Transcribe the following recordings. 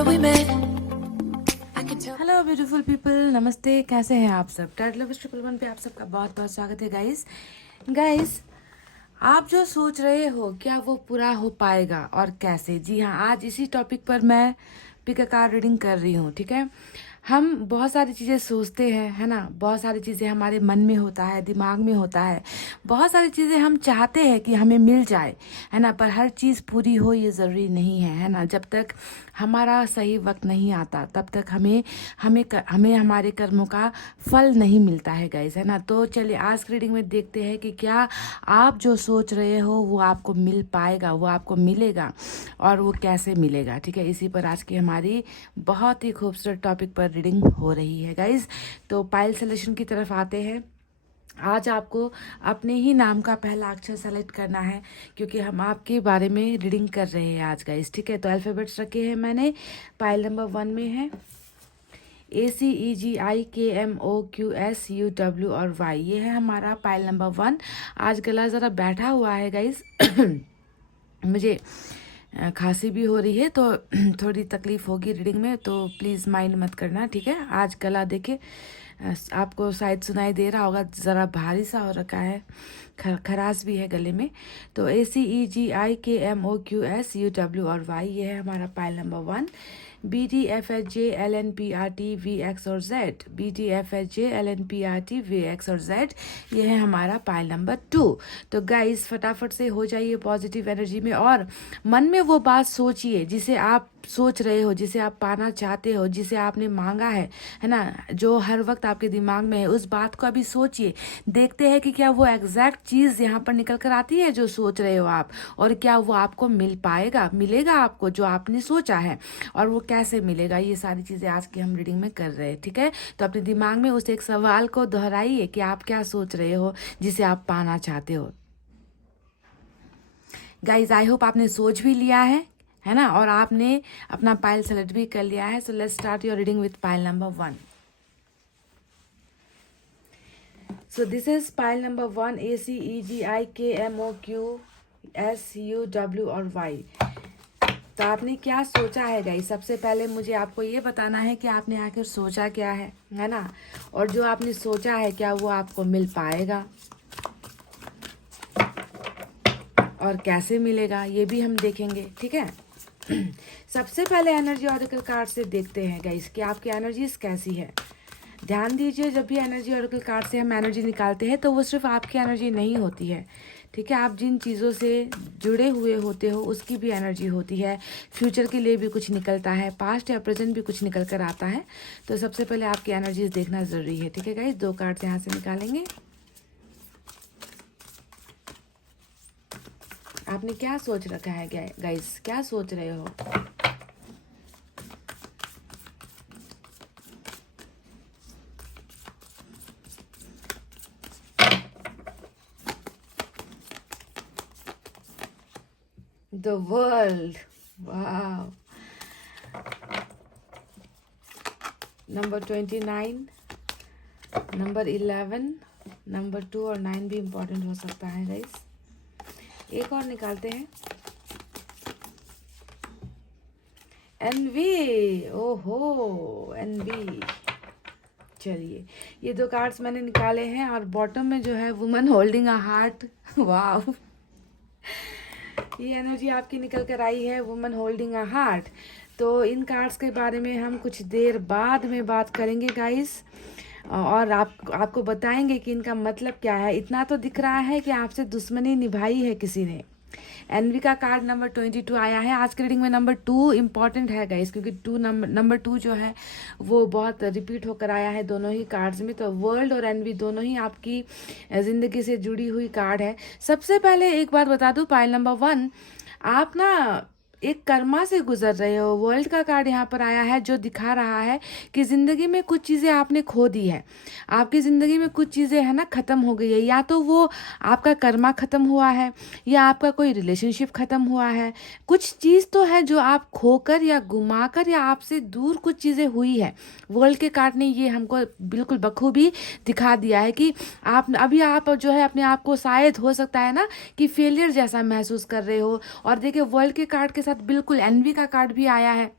remember we met. I can tell. Hello beautiful people, नमस्ते। कैसे हैं आप सब? टाइटल लव ट्रिपल वन पे आप सबका बहुत बहुत स्वागत है गाइस। आप जो सोच रहे हो क्या वो पूरा हो पाएगा और कैसे? जी हाँ, आज इसी टॉपिक पर मैं पिक अ कार्ड रीडिंग कर रही हूँ। ठीक है, हम बहुत सारी चीज़ें सोचते हैं, है ना। बहुत सारी चीज़ें हमारे मन में होता है, दिमाग में होता है। बहुत सारी चीज़ें हम चाहते हैं कि हमें मिल जाए, है ना। पर हर चीज़ पूरी हो ये ज़रूरी नहीं है ना। जब तक हमारा सही वक्त नहीं आता तब तक हमें हमारे कर्मों का फल नहीं मिलता है गाइस, है ना। तो चलिए आज की रीडिंग में देखते हैं कि क्या आप जो सोच रहे हो वो आपको मिल पाएगा, वो आपको मिलेगा और वो कैसे मिलेगा। ठीक है, इसी पर आज की हमारी बहुत ही खूबसूरत टॉपिक पर रीडिंग हो रही है गाइस। तो पाइल सॉल्यूशन की तरफ आते हैं। आज आपको अपने ही नाम का पहला अक्षर सेलेक्ट करना है क्योंकि हम आपके बारे में रीडिंग कर रहे हैं आज गाइस। ठीक है, तो अल्फ़ाबेट्स रखे हैं मैंने। पाइल नंबर 1 में है ACEGIKMOQSUW और Y। ये है हमारा पाइल नंबर 1। आज गला ज़रा बैठा हुआ है गाइस। मुझे खांसी भी हो रही है तो थोड़ी तकलीफ होगी रीडिंग में, तो प्लीज़ माइंड मत करना। ठीक है, आज गला देखे आपको शायद सुनाई दे रहा होगा, ज़रा भारी सा हो रखा है, खराश भी है गले में। तो ACEGIKMOQSUW और Y ये है हमारा पाइल नंबर 1। BTFHJLNPRTVX और Z, BTFHJLNPRTVX और Z ये है हमारा पाइल नंबर 2। तो गाइस फटाफट से हो जाइए पॉजिटिव एनर्जी में और मन में वो बात सोचिए जिसे आप सोच रहे हो, जिसे आप पाना चाहते हो, जिसे आपने मांगा है ना, जो हर वक्त आपके दिमाग में है। उस बात को अभी सोचिए, देखते हैं कि क्या वो एग्जैक्ट चीज़ यहाँ पर निकल कर आती है जो सोच रहे हो आप, और क्या वो आपको मिलेगा आपको जो आपने सोचा है, और वो कैसे मिलेगा। ये सारी चीज़ें आज की हम रीडिंग में कर रहे हैं। ठीक है, तो अपने दिमाग में उस एक सवाल को दोहराइए कि आप क्या सोच रहे हो जिसे आप पाना चाहते हो। गाइज आई होप आपने सोच भी लिया है ना, और आपने अपना पाइल सेलेक्ट भी कर लिया है। So let's start your reading with pile number 1। So this is pile number 1 ACEGIKMOQSUW और Y। तो आपने क्या सोचा है गाइस? सबसे पहले मुझे आपको ये बताना है कि आपने आखिर सोचा क्या है ना, और जो आपने सोचा है क्या वो आपको मिल पाएगा और कैसे मिलेगा ये भी हम देखेंगे। ठीक है, सबसे पहले एनर्जी ऑरेकल कार्ड से देखते हैं गाइस कि आपकी एनर्जीज कैसी है। ध्यान दीजिए, जब भी एनर्जी ऑरेकल कार्ड से हम एनर्जी निकालते हैं तो वो सिर्फ आपकी एनर्जी नहीं होती है। ठीक है, आप जिन चीज़ों से जुड़े हुए होते हो उसकी भी एनर्जी होती है। फ्यूचर के लिए भी कुछ निकलता है, पास्ट या प्रेजेंट भी कुछ निकल कर आता है। तो सबसे पहले आपकी एनर्जीज देखना ज़रूरी है। ठीक है गाइस, 2 कार्ड यहाँ से निकालेंगे। आपने क्या सोच रखा है गाइस? क्या सोच रहे हो? The world. Wow. Number 29, number 11, number 2 और 9 भी इम्पोर्टेंट हो सकता है गाइस। एक और निकालते हैं। एनवी, ओहो एनवी। चलिए, ये 2 कार्ड्स मैंने निकाले हैं और बॉटम में जो है वुमन होल्डिंग अ हार्ट। वाह, ये एनर्जी आपकी निकल कर आई है, वुमन होल्डिंग अ हार्ट। तो इन कार्ड्स के बारे में हम कुछ देर बाद में बात करेंगे गाइस, और आपको बताएंगे कि इनका मतलब क्या है। इतना तो दिख रहा है कि आपसे दुश्मनी निभाई है किसी ने। एनवी का कार्ड नंबर 22 आया है। आज के रीडिंग में नंबर 2 इम्पॉर्टेंट है गाइस, क्योंकि नंबर 2 जो है वो बहुत रिपीट होकर आया है दोनों ही कार्ड्स में। तो वर्ल्ड और एनवी दोनों ही आपकी ज़िंदगी से जुड़ी हुई कार्ड है। सबसे पहले एक बात बता दूं, पाइल नंबर 1, आप ना एक कर्मा से गुजर रहे हो। वर्ल्ड का कार्ड यहाँ पर आया है जो दिखा रहा है कि ज़िंदगी में कुछ चीज़ें आपने खो दी है। आपकी ज़िंदगी में कुछ चीज़ें है ना ख़त्म हो गई है, या तो वो आपका कर्मा ख़त्म हुआ है या आपका कोई रिलेशनशिप ख़त्म हुआ है। कुछ चीज़ तो है जो आप खोकर या घुमाकर या आपसे दूर कुछ चीज़ें हुई है। वर्ल्ड के कार्ड ने ये हमको बिल्कुल बखूबी दिखा दिया है कि आप जो है अपने आप को शायद हो सकता है ना कि फेलियर जैसा महसूस कर रहे हो। और देखिए वर्ल्ड के कार्ड के साथ बिल्कुल एनवी का कार्ड भी आया है।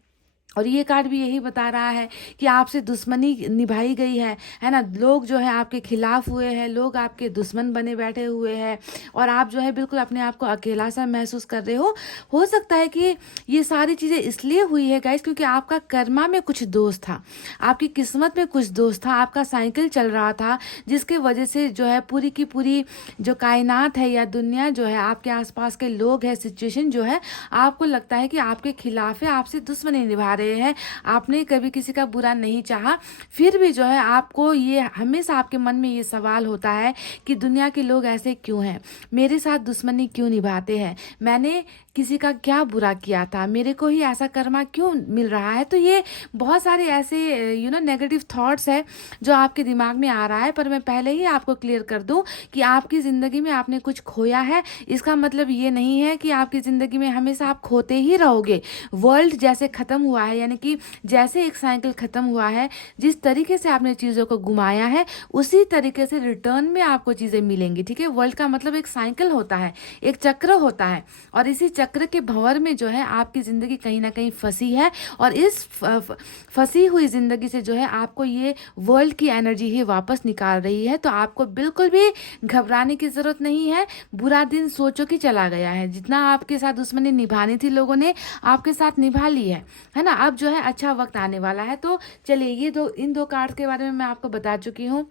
और ये कार्ड भी यही बता रहा है कि आपसे दुश्मनी निभाई गई है ना। लोग जो है आपके खिलाफ हुए हैं, लोग आपके दुश्मन बने बैठे हुए हैं और आप जो है बिल्कुल अपने आप को अकेला सा महसूस कर रहे हो सकता है कि ये सारी चीज़ें इसलिए हुई है गाइस क्योंकि आपका कर्मा में कुछ दोष था, आपकी किस्मत में कुछ दोष था, आपका साइकिल चल रहा था जिसके वजह से जो है पूरी की पूरी जो कायनात है या दुनिया जो है, आपके आसपास के लोग हैं, सिचुएशन जो है आपको लगता है कि आपके खिलाफ है, आपसे दुश्मनी निभा रहे हैं। आपने कभी किसी का बुरा नहीं चाहा, फिर भी जो है आपको ये हमेशा आपके मन में ये सवाल होता है कि दुनिया के लोग ऐसे क्यों हैं, मेरे साथ दुश्मनी क्यों निभाते हैं, मैंने किसी का क्या बुरा किया था, मेरे को ही ऐसा कर्मा क्यों मिल रहा है। तो ये बहुत सारे ऐसे नेगेटिव थॉट्स है जो आपके दिमाग में आ रहा है। पर मैं पहले ही आपको क्लियर कर दूं कि आपकी ज़िंदगी में आपने कुछ खोया है, इसका मतलब ये नहीं है कि आपकी ज़िंदगी में हमेशा आप खोते ही रहोगे। वर्ल्ड जैसे ख़त्म हुआ है, यानी कि जैसे एक साइकिल ख़त्म हुआ है, जिस तरीके से आपने चीज़ों को घुमाया है उसी तरीके से रिटर्न में आपको चीज़ें मिलेंगी। ठीक है, वर्ल्ड का मतलब एक साइकिल होता है, एक चक्र होता है और इसी चक्र के भंवर में जो है आपकी ज़िंदगी कहीं ना कहीं फंसी है और इस फंसी हुई ज़िंदगी से जो है आपको ये वर्ल्ड की एनर्जी ही वापस निकाल रही है। तो आपको बिल्कुल भी घबराने की ज़रूरत नहीं है। बुरा दिन सोचो कि चला गया है, जितना आपके साथ दुश्मनी निभानी थी लोगों ने आपके साथ निभा ली है ना। अब जो है अच्छा वक्त आने वाला है। तो चलिए ये इन दो कार्ड्स के बारे में मैं आपको बता चुकी हूँ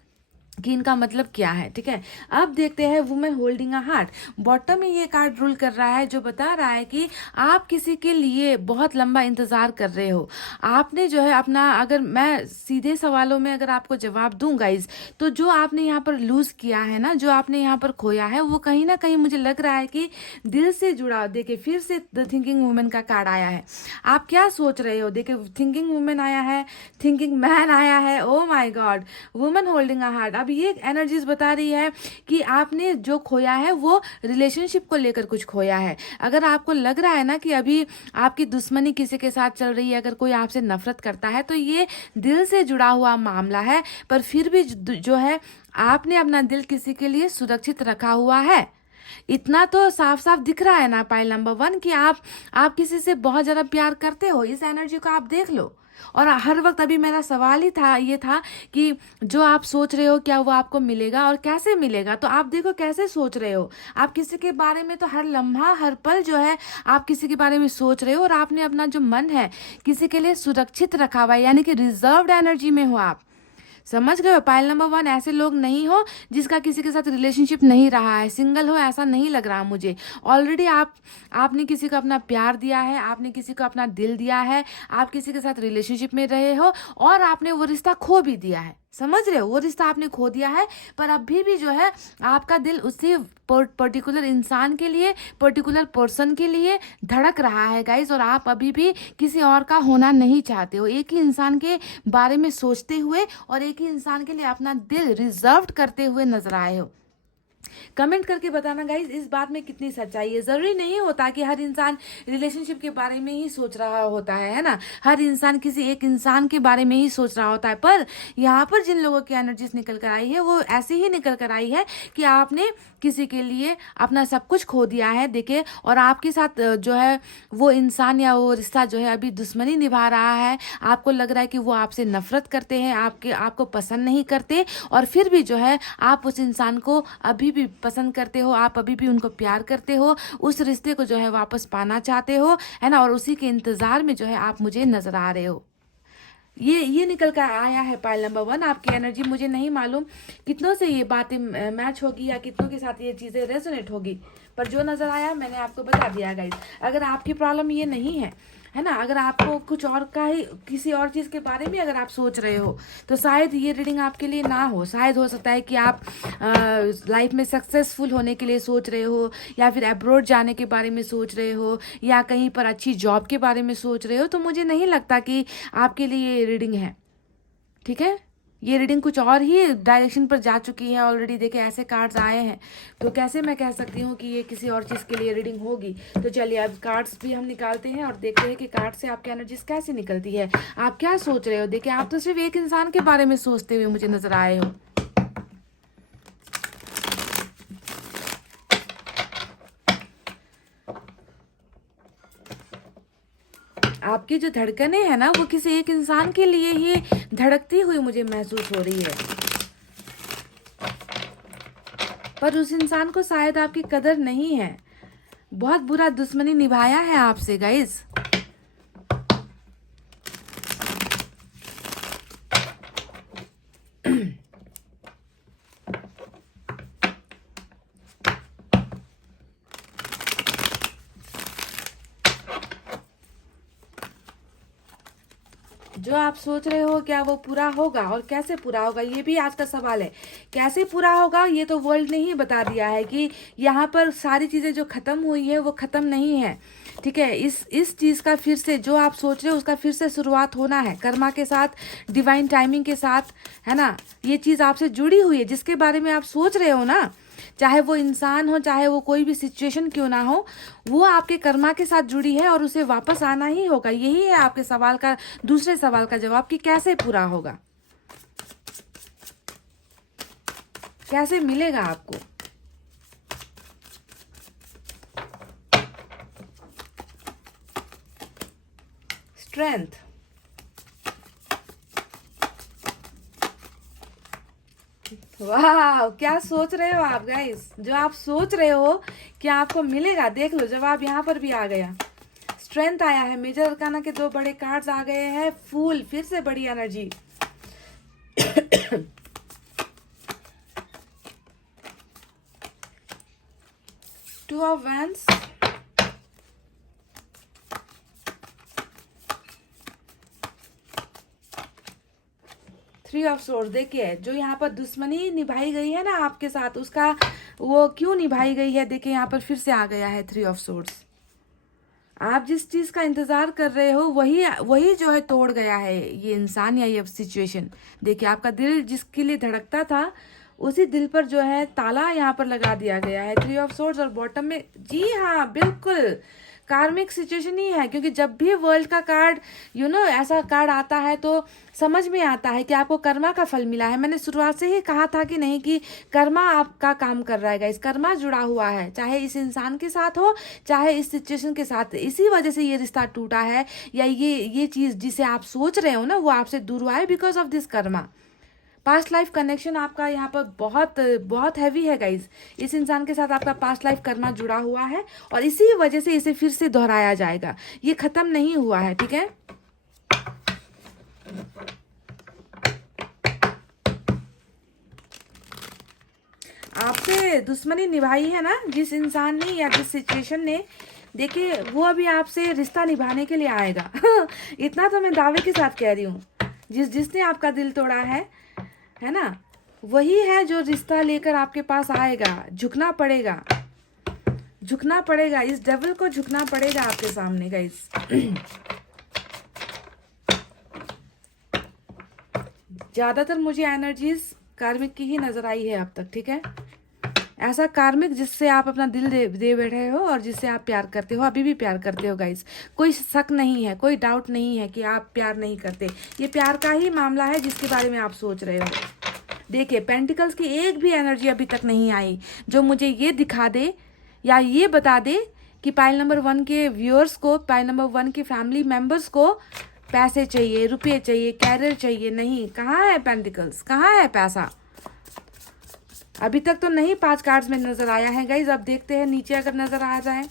कि इनका मतलब क्या है। ठीक है, अब देखते हैं women holding a heart. Bottom में ये कार्ड रूल कर रहा है जो बता रहा है कि आप किसी के लिए बहुत लंबा इंतजार कर रहे हो। आपने जो है अपना, अगर मैं सीधे सवालों में अगर आपको जवाब दूं गाइज, तो जो आपने यहाँ पर लूज किया है ना, जो आपने यहाँ पर खोया है, वो कहीं ना कहीं मुझे लग रहा है कि दिल से जुड़ा। देखिए फिर से द थिंकिंग वुमेन का कार्ड आया है। आप क्या सोच रहे हो, देखिए थिंकिंग वुमेन आया है, थिंकिंग मैन आया है, oh my god, women holding a heart. अब ये एनर्जीज बता रही है कि आपने जो खोया है वो रिलेशनशिप को लेकर कुछ खोया है। अगर आपको लग रहा है ना कि अभी आपकी दुश्मनी किसी के साथ चल रही है, अगर कोई आपसे नफरत करता है, तो ये दिल से जुड़ा हुआ मामला है। पर फिर भी जो है आपने अपना दिल किसी के लिए सुरक्षित रखा हुआ है। इतना तो साफ साफ दिख रहा है ना पाइल नंबर 1 कि आप किसी से बहुत ज्यादा प्यार करते हो। इस एनर्जी को आप देख लो। और हर वक्त अभी मेरा सवाल ही था, ये था कि जो आप सोच रहे हो क्या वो आपको मिलेगा और कैसे मिलेगा। तो आप देखो कैसे सोच रहे हो। आप किसी के बारे में तो हर लम्हा हर पल जो है आप किसी के बारे में सोच रहे हो और आपने अपना जो मन है किसी के लिए सुरक्षित रखा हुआ है, यानी कि रिजर्व्ड एनर्जी में हो आप। समझ गए हो। पाइल नंबर 1, ऐसे लोग नहीं हो जिसका किसी के साथ रिलेशनशिप नहीं रहा है, सिंगल हो ऐसा नहीं लग रहा मुझे। ऑलरेडी आपने किसी को अपना प्यार दिया है, आपने किसी को अपना दिल दिया है, आप किसी के साथ रिलेशनशिप में रहे हो और आपने वो रिश्ता खो भी दिया है। समझ रहे हो, वो रिश्ता आपने खो दिया है पर अभी भी जो है आपका दिल उसी पर्टिकुलर इंसान के लिए, पर्टिकुलर पर्सन के लिए धड़क रहा है गाइस। और आप अभी भी किसी और का होना नहीं चाहते हो, एक ही इंसान के बारे में सोचते हुए और एक ही इंसान के लिए अपना दिल रिजर्व करते हुए नजर आए हो। कमेंट करके बताना गाइज इस बात में कितनी सच्चाई है। जरूरी नहीं होता कि हर इंसान रिलेशनशिप के बारे में ही सोच रहा होता है ना, हर इंसान किसी एक इंसान के बारे में ही सोच रहा होता है। पर यहाँ पर जिन लोगों की एनर्जीज निकल कर आई है वो ऐसे ही निकल कर आई है कि आपने किसी के लिए अपना सब कुछ खो दिया है। देखिए, और आपके साथ जो है वो इंसान या वो रिश्ता जो है अभी दुश्मनी निभा रहा है। आपको लग रहा है कि वो आपसे नफरत करते हैं, आपको पसंद नहीं करते और फिर भी जो है आप उस इंसान को अभी भी पसंद करते हो, आप अभी भी उनको प्यार करते हो, उस रिश्ते को जो है वापस पाना चाहते हो, है ना। और उसी के इंतजार में जो है आप मुझे नजर आ रहे हो। ये निकल कर आया है पाइल नंबर 1। आपकी एनर्जी मुझे नहीं मालूम कितनों से ये बातें मैच होगी या कितनों के साथ ये चीज़ें रेजोनेट होगी, पर जो नज़र आया मैंने आपको बता दिया गाइस। अगर आपकी प्रॉब्लम ये नहीं है ना, अगर आपको कुछ और का ही किसी और चीज़ के बारे में अगर आप सोच रहे हो तो शायद ये रीडिंग आपके लिए ना हो। शायद हो सकता है कि आप लाइफ में सक्सेसफुल होने के लिए सोच रहे हो, या फिर अब्रॉड जाने के बारे में सोच रहे हो, या कहीं पर अच्छी जॉब के बारे में सोच रहे हो। तो मुझे नहीं लगता कि आपके लिए ये रीडिंग है। ठीक है, ये रीडिंग कुछ और ही डायरेक्शन पर जा चुकी है ऑलरेडी। देखे ऐसे कार्ड्स आए हैं तो कैसे मैं कह सकती हूँ कि ये किसी और चीज़ के लिए रीडिंग होगी। तो चलिए अब कार्ड्स भी हम निकालते हैं और देखते हैं कि कार्ड से आपकी एनर्जीज कैसे निकलती है, आप क्या सोच रहे हो। देखिए आप तो सिर्फ एक इंसान के बारे में सोचते हुए मुझे नजर आए हो। आपकी जो धड़कनें है ना वो किसी एक इंसान के लिए ही धड़कती हुई मुझे महसूस हो रही है, पर उस इंसान को शायद आपकी कदर नहीं है। बहुत बुरा दुश्मनी निभाया है आपसे गाइस। जो आप सोच रहे हो क्या वो पूरा होगा, और कैसे पूरा होगा ये भी आज का सवाल है। कैसे पूरा होगा ये तो वर्ल्ड ने ही बता दिया है कि यहाँ पर सारी चीज़ें जो ख़त्म हुई है वो ख़त्म नहीं है, ठीक है। इस चीज़ का फिर से जो आप सोच रहे हो उसका फिर से शुरुआत होना है, कर्मा के साथ, डिवाइन टाइमिंग के साथ, है ना। ये चीज़ आपसे जुड़ी हुई है, जिसके बारे में आप सोच रहे हो ना, चाहे वो इंसान हो, चाहे वो कोई भी सिचुएशन क्यों ना हो, वो आपके कर्मा के साथ जुड़ी है और उसे वापस आना ही होगा। यही है आपके सवाल का, दूसरे सवाल का जवाब कि कैसे पूरा होगा, कैसे मिलेगा आपको। स्ट्रेंथ, वाह, क्या सोच रहे हो आप गाइस। जो आप सोच रहे हो कि आपको मिलेगा, देख लो जवाब यहाँ पर भी आ गया। स्ट्रेंथ आया है, मेजर अरकाना के 2 बड़े कार्ड्स आ गए हैं, फूल, फिर से बड़ी energy. 2 of wands, 3 of swords. देखिए जो यहाँ पर दुश्मनी निभाई गई है ना आपके साथ, उसका वो क्यों निभाई गई है, देखिए यहाँ पर फिर से आ गया है 3 ऑफ सोर्ड्स। आप जिस चीज का इंतजार कर रहे हो वही वही जो है तोड़ गया है ये इंसान या ये सिचुएशन। देखिए आपका दिल जिसके लिए धड़कता था उसी दिल पर जो है ताला यहाँ पर लगा दिया गया है। 3 ऑफ सोर्ड्स और बॉटम में, जी हाँ बिल्कुल कार्मिक सिचुएशन ही है, क्योंकि जब भी वर्ल्ड का कार्ड ऐसा कार्ड आता है तो समझ में आता है कि आपको कर्मा का फल मिला है। मैंने शुरुआत से ही कहा था कि नहीं, कि कर्मा आपका काम कर रहा है गाइस, कर्मा जुड़ा हुआ है, चाहे इस इंसान के साथ हो चाहे इस सिचुएशन के साथ। इसी वजह से ये रिश्ता टूटा है, या ये चीज जिसे आप सोच रहे हो ना वो आपसे दूर हुआ है, because of this Karma. Past life connection आपका यहाँ पर बहुत बहुत हैवी है गाइज। इस इंसान के साथ आपका पास्ट लाइफ कर्मा जुड़ा हुआ है और इसी वजह से इसे फिर से दोहराया जाएगा, ये खत्म नहीं हुआ है, ठीक है। आपसे दुश्मनी निभाई है ना जिस इंसान ने या जिस सिचुएशन ने, देखिए वो अभी आपसे रिश्ता निभाने के लिए आएगा। इतना तो मैं दावे के साथ कह रही हूँ, जिसने आपका दिल तोड़ा है ना, वही है जो रिश्ता लेकर आपके पास आएगा। झुकना पड़ेगा, झुकना पड़ेगा, इस डेविल को झुकना पड़ेगा आपके सामने गाइस। ज्यादातर मुझे एनर्जीज कार्मिक की ही नजर आई है अब तक, ठीक है। ऐसा कार्मिक जिससे आप अपना दिल दे बैठे हो और जिससे आप प्यार करते हो, अभी भी प्यार करते हो गाइस। कोई शक नहीं है, कोई डाउट नहीं है कि आप प्यार नहीं करते। ये प्यार का ही मामला है जिसके बारे में आप सोच रहे हो। देखिए पेंटिकल्स की एक भी एनर्जी अभी तक नहीं आई जो मुझे ये दिखा दे या ये बता दे कि पाइल नंबर 1 के व्यूअर्स को, पाइल नंबर 1 के फैमिली मेंबर्स को पैसे चाहिए, रुपये चाहिए, कैरियर चाहिए। नहीं, कहाँ है पेंटिकल्स, कहाँ है पैसा? अभी तक तो नहीं 5 कार्ड्स में नजर आया है गाइज। अब देखते हैं नीचे अगर नजर आ जाए।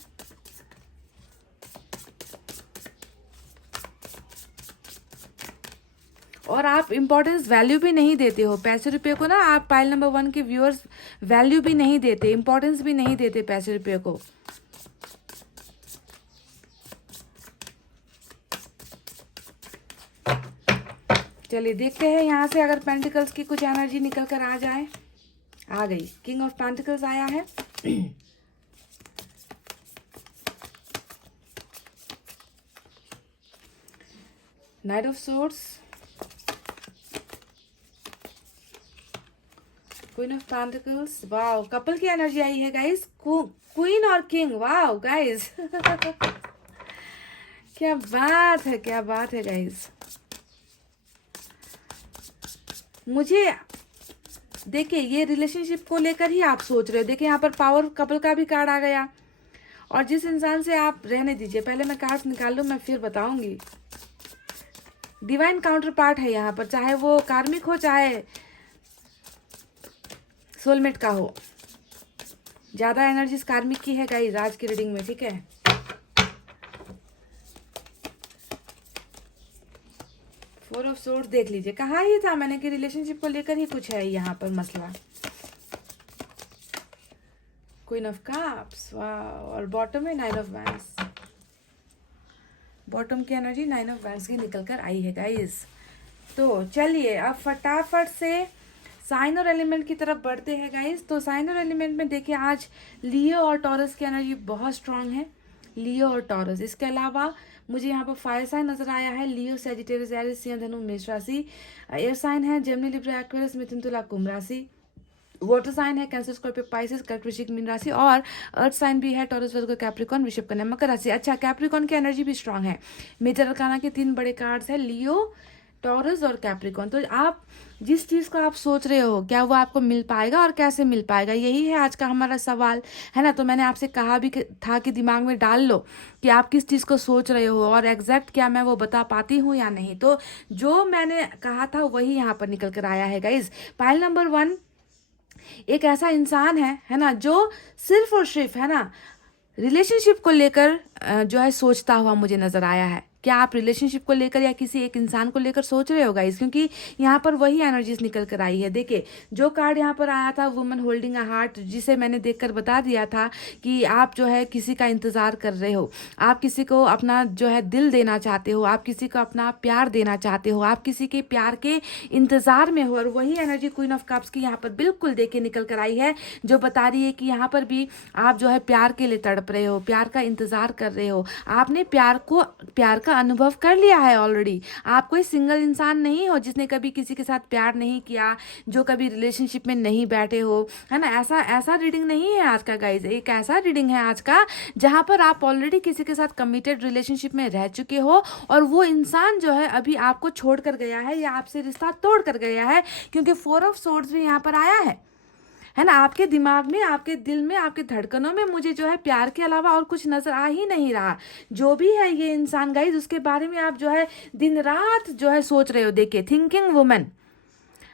और आप इम्पोर्टेंस वैल्यू भी नहीं देते हो पैसे रुपये को ना। आप पाइल नंबर 1 के व्यूअर्स वैल्यू भी नहीं देते, इम्पोर्टेंस भी नहीं देते पैसे रुपये को। चलिए देखते हैं यहाँ से अगर पेंटिकल्स की कुछ एनर्जी निकल कर आ जाए। आ गई, किंग ऑफ पेंटिकल्स आया है। Night of swords, queen of pentacles. Wow, couple की एनर्जी आई है गाइस, क्वीन और किंग। वाओ गाइस, क्या बात है, क्या बात है गाइस। मुझे देखिए ये रिलेशनशिप को लेकर ही आप सोच रहे हो। देखिए यहाँ पर पावर कपल का भी कार्ड आ गया और जिस इंसान से आप रहने दीजिए, पहले मैं कार्ड्स निकाल लूँ, मैं फिर बताऊंगी। डिवाइन काउंटर पार्ट है यहाँ पर, चाहे वो कार्मिक हो चाहे सोलमेट का हो। ज्यादा एनर्जीज कार्मिक की है गाइस आज की रीडिंग में, ठीक है। फोर ऑफ सोर्ड्स देख लीजिए, कहा ही था मैंने कि रिलेशनशिप को लेकर ही कुछ है यहाँ पर मसला। क्वीन ऑफ कप्स, वाह, और बॉटम में नाइन ऑफ वैंड्स। बॉटम की एनर्जी नाइन ऑफ वैंड्स की निकल कर आई है गाइस। तो चलिए अब फटाफट से साइन और एलिमेंट की तरफ बढ़ते हैं गाइस। तो साइन और एलिमेंट में देखिए आज लियो और टॉरस की एनर्जी बहुत स्ट्रांग है, लियो और टॉरस। इसके अलावा मुझे यहाँ पर फायर साइन नजर आया है, लियो, सैजिटेरियस, एरिस, सिंह, धनु, मेष राशि। एयर साइन है जेमिनी, लिब्रा, एक्वेरियस, मिथुन, तुला, कुंभ राशि। वाटर साइन है कैंसर, स्कॉर्पियो, पाइसेस, कर्क, वृश्चिक, मीन राशि। और अर्थ साइन भी है टॉरस, वर्गो, कैप्रिकॉन, वृषभ, कन्या, मकर राशि। अच्छा, कैप्रिकॉन की एनर्जी भी स्ट्रांग है। मेजर अरकाना के 3 बड़े कार्ड्स है, लियो, टॉरस और कैप्रिकॉन। तो आप जिस चीज को आप सोच रहे हो, क्या वो आपको मिल पाएगा और कैसे मिल पाएगा, यही है आज का हमारा सवाल, है ना। तो मैंने आपसे कहा भी था कि दिमाग में डाल लो कि आप किस चीज को सोच रहे हो और एग्जैक्ट क्या मैं वो बता पाती हूँ या नहीं। तो जो मैंने कहा था वही यहाँ पर निकल कर आया है गाइज। पाइल नंबर 1 एक ऐसा इंसान है ना, जो सिर्फ और सिर्फ, है ना, रिलेशनशिप को लेकर जो है सोचता हुआ मुझे नजर आया है। क्या आप रिलेशनशिप को लेकर या किसी एक इंसान को लेकर सोच रहे हो गाइस, क्योंकि यहाँ पर वही एनर्जीज निकल कर आई है। देखिए जो कार्ड यहाँ पर आया था, वुमन होल्डिंग अ हार्ट, जिसे मैंने देखकर बता दिया था कि आप जो है किसी का इंतजार कर रहे हो, आप किसी को अपना जो है दिल देना चाहते हो, आप किसी को अपना प्यार देना चाहते हो, आप किसी के प्यार के इंतजार में हो। और वही एनर्जी क्वीन ऑफ कप्स की यहाँ पर बिल्कुल देखे निकल कर आई है, जो बता रही है कि यहाँ पर भी आप जो है प्यार के लिए तड़प रहे हो, प्यार का इंतजार कर रहे हो, आपने प्यार का अनुभव कर लिया है ऑलरेडी। आप कोई सिंगल इंसान नहीं हो जिसने कभी किसी के साथ प्यार नहीं किया, जो कभी रिलेशनशिप में नहीं बैठे हो, है ना। ऐसा रीडिंग नहीं है आज का गाइज। एक ऐसा रीडिंग है आज का जहां पर आप ऑलरेडी किसी के साथ कमिटेड रिलेशनशिप में रह चुके हो और वो इंसान जो है अभी आपको छोड़ कर गया है या आपसे रिश्ता तोड़ कर गया है, क्योंकि 4 ऑफ सोर्ड्स भी यहाँ पर आया है ना। आपके दिमाग में, आपके दिल में, आपके धड़कनों में मुझे जो है प्यार के अलावा और कुछ नजर आ ही नहीं रहा। जो भी है ये इंसान गाइज, उसके बारे में आप जो है दिन रात जो है सोच रहे हो। देखिए थिंकिंग वुमन,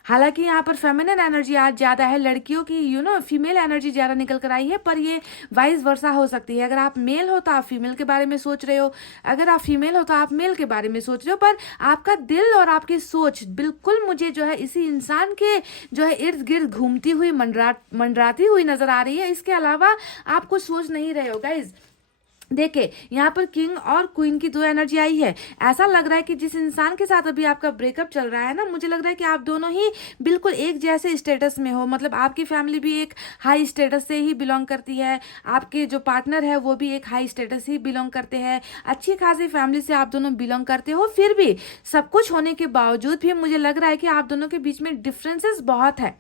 हालांकि यहाँ पर फेमिनिन एनर्जी आज ज्यादा है, लड़कियों की फीमेल एनर्जी ज्यादा निकल कर आई है, पर ये वाइस वर्सा हो सकती है। अगर आप मेल हो तो आप फीमेल के बारे में सोच रहे हो, अगर आप फीमेल हो तो आप मेल के बारे में सोच रहे हो, पर आपका दिल और आपकी सोच बिल्कुल मुझे जो है इसी इंसान के जो है इर्द गिर्द घूमती हुई मंडराती हुई नजर आ रही है। इसके अलावा आप कुछ सोच नहीं रहे हो गाइज। देखिए यहाँ पर किंग और क्वीन की 2 एनर्जी आई है। ऐसा लग रहा है कि जिस इंसान के साथ अभी आपका ब्रेकअप चल रहा है ना, मुझे लग रहा है कि आप दोनों ही बिल्कुल एक जैसे स्टेटस में हो। मतलब आपकी फैमिली भी एक हाई स्टेटस से ही बिलोंग करती है, आपके जो पार्टनर है वो भी एक हाई स्टेटस ही बिलोंग करते हैं, अच्छी खासी फैमिली से आप दोनों बिलोंग करते हो। फिर भी सब कुछ होने के बावजूद भी मुझे लग रहा है कि आप दोनों के बीच में डिफरेंसेस बहुत है।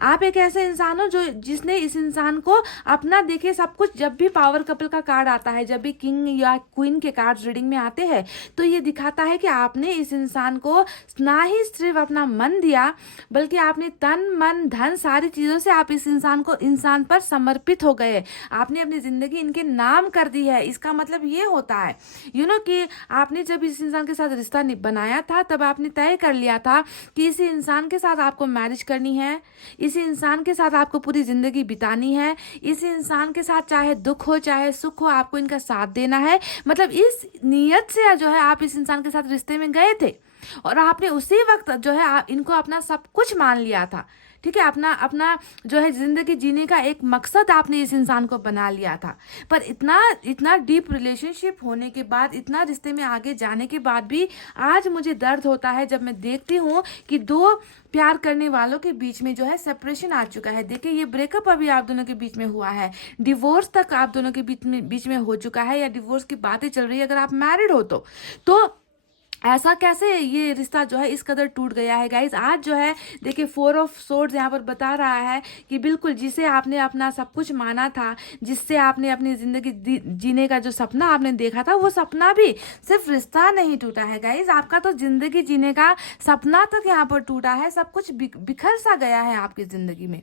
आप एक ऐसे इंसान हो जिसने इस इंसान को अपना, देखिए सब कुछ, जब भी पावर कपल का कार्ड आता है, जब भी किंग या क्वीन के कार्ड्स रीडिंग में आते हैं, तो ये दिखाता है कि आपने इस इंसान को ना ही सिर्फ अपना मन दिया, बल्कि आपने तन मन धन सारी चीजों से आप इस इंसान पर समर्पित हो गए। आपने अपनी जिंदगी इनके नाम कर दी है। इसका मतलब ये होता है कि आपने जब इस इंसान के साथ रिश्ता बनाया था, तब आपने तय कर लिया था कि इस इंसान के साथ आपको मैरिज करनी है, इसी इंसान के साथ आपको पूरी जिंदगी बितानी है, इस इंसान के साथ चाहे दुख हो चाहे सुख हो आपको इनका साथ देना है। मतलब इस नियत से जो है आप इस इंसान के साथ रिश्ते में गए थे और आपने उसी वक्त जो है इनको अपना सब कुछ मान लिया था। ठीक है, अपना जो है जिंदगी जीने का एक मकसद आपने इस इंसान को बना लिया था। पर इतना डीप रिलेशनशिप होने के बाद, इतना रिश्ते में आगे जाने के बाद भी आज मुझे दर्द होता है जब मैं देखती हूँ कि 2 प्यार करने वालों के बीच में जो है सेपरेशन आ चुका है। देखिए ये ब्रेकअप अभी आप दोनों के बीच में हुआ है, डिवोर्स तक आप दोनों के बीच में हो चुका है, या डिवोर्स की बातें चल रही है अगर आप मैरिड हो तो ऐसा कैसे ये रिश्ता जो है इस कदर टूट गया है गाइज। आज जो है देखिए 4 ऑफ सोर्ड्स यहाँ पर बता रहा है कि बिल्कुल जिसे आपने अपना सब कुछ माना था, जिससे आपने अपनी जिंदगी जीने का जो सपना आपने देखा था, वो सपना भी सिर्फ रिश्ता नहीं टूटा है गाइज, आपका तो जिंदगी जीने का सपना तक यहाँ पर टूटा है। सब कुछ बिखर सा गया है आपकी जिंदगी में।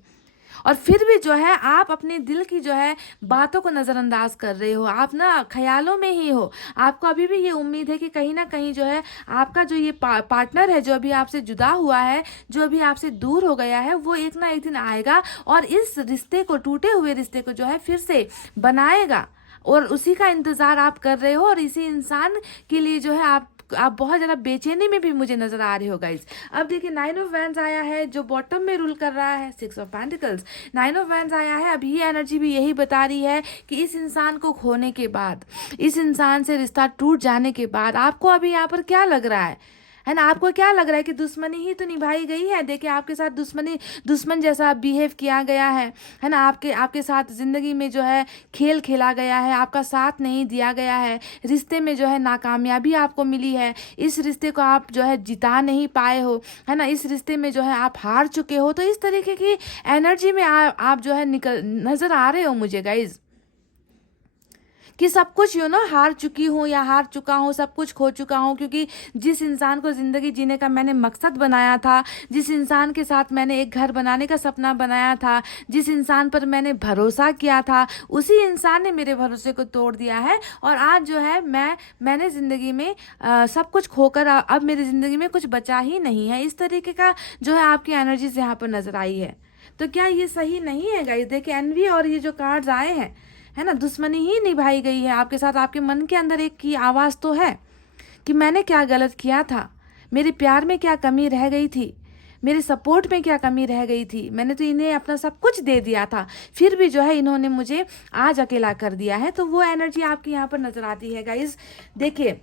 और फिर भी जो है आप अपने दिल की जो है बातों को नज़रअंदाज कर रहे हो, आप ना ख्यालों में ही हो। आपको अभी भी ये उम्मीद है कि कहीं ना कहीं जो है आपका जो ये पार्टनर है, जो अभी आपसे जुदा हुआ है, जो अभी आपसे दूर हो गया है, वो एक ना एक दिन आएगा और इस रिश्ते को, टूटे हुए रिश्ते को जो है फिर से बनाएगा। और उसी का इंतज़ार आप कर रहे हो, और इसी इंसान के लिए जो है आप बहुत ज़्यादा बेचैनी में भी मुझे नज़र आ रहे हो गाइज। अब देखिए 9 ऑफ वैंड्स आया है, जो बॉटम में रूल कर रहा है 6 ऑफ पेंटिकल्स। 9 ऑफ वैंड्स आया है। अब ये एनर्जी भी यही बता रही है कि इस इंसान को खोने के बाद, इस इंसान से रिश्ता टूट जाने के बाद आपको अभी यहाँ पर क्या लग रहा है ना, आपको क्या लग रहा है कि दुश्मनी ही तो निभाई गई है। देखिए आपके साथ दुश्मन जैसा बिहेव किया गया है ना, आपके साथ ज़िंदगी में जो है खेल खेला गया है, आपका साथ नहीं दिया गया है, रिश्ते में जो है नाकामयाबी आपको मिली है, इस रिश्ते को आप जो है जिता नहीं पाए हो, है ना, इस रिश्ते में जो है आप हार चुके हो। तो इस तरीके की एनर्जी में आप जो है नज़र आ रहे हो मुझे गाइज, कि सब कुछ हार चुकी हूँ या हार चुका हूँ, सब कुछ खो चुका हूँ, क्योंकि जिस इंसान को ज़िंदगी जीने का मैंने मकसद बनाया था, जिस इंसान के साथ मैंने एक घर बनाने का सपना बनाया था, जिस इंसान पर मैंने भरोसा किया था, उसी इंसान ने मेरे भरोसे को तोड़ दिया है। और आज जो है मैंने ज़िंदगी में सब कुछ खोकर अब मेरी ज़िंदगी में कुछ बचा ही नहीं है। इस तरीके का जो है आपकी एनर्जीज यहाँ पर नज़र आई है। तो क्या ये सही नहीं है गाइस? देखिए एनवी और ये जो कार्ड्स आए हैं, है ना, दुश्मनी ही निभाई गई है आपके साथ। आपके मन के अंदर एक की आवाज़ तो है कि मैंने क्या गलत किया था, मेरे प्यार में क्या कमी रह गई थी, मेरे सपोर्ट में क्या कमी रह गई थी, मैंने तो इन्हें अपना सब कुछ दे दिया था, फिर भी जो है इन्होंने मुझे आज अकेला कर दिया है। तो वो एनर्जी आपकी यहाँ पर नज़र आती है गाइज। देखिए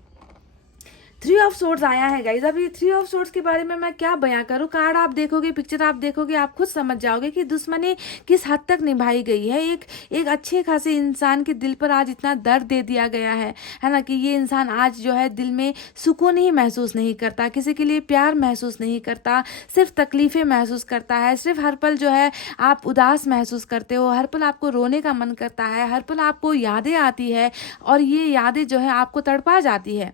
3 ऑफ सोर्ड्स आया है गाइज। अब ये 3 ऑफ सोर्ड्स के बारे में मैं क्या बयां करूं, कार्ड आप देखोगे, पिक्चर आप देखोगे, आप खुद समझ जाओगे कि दुश्मनी किस हद तक निभाई गई है। एक अच्छे खासे इंसान के दिल पर आज इतना दर्द दे दिया गया है ना, कि ये इंसान आज जो है दिल में सुकून ही महसूस नहीं करता, किसी के लिए प्यार महसूस नहीं करता, सिर्फ तकलीफ़ें महसूस करता है, सिर्फ हर पल जो है आप उदास महसूस करते हो, हर पल आपको रोने का मन करता है, हर पल आपको यादें आती है, और ये यादें जो है आपको तड़पा जाती है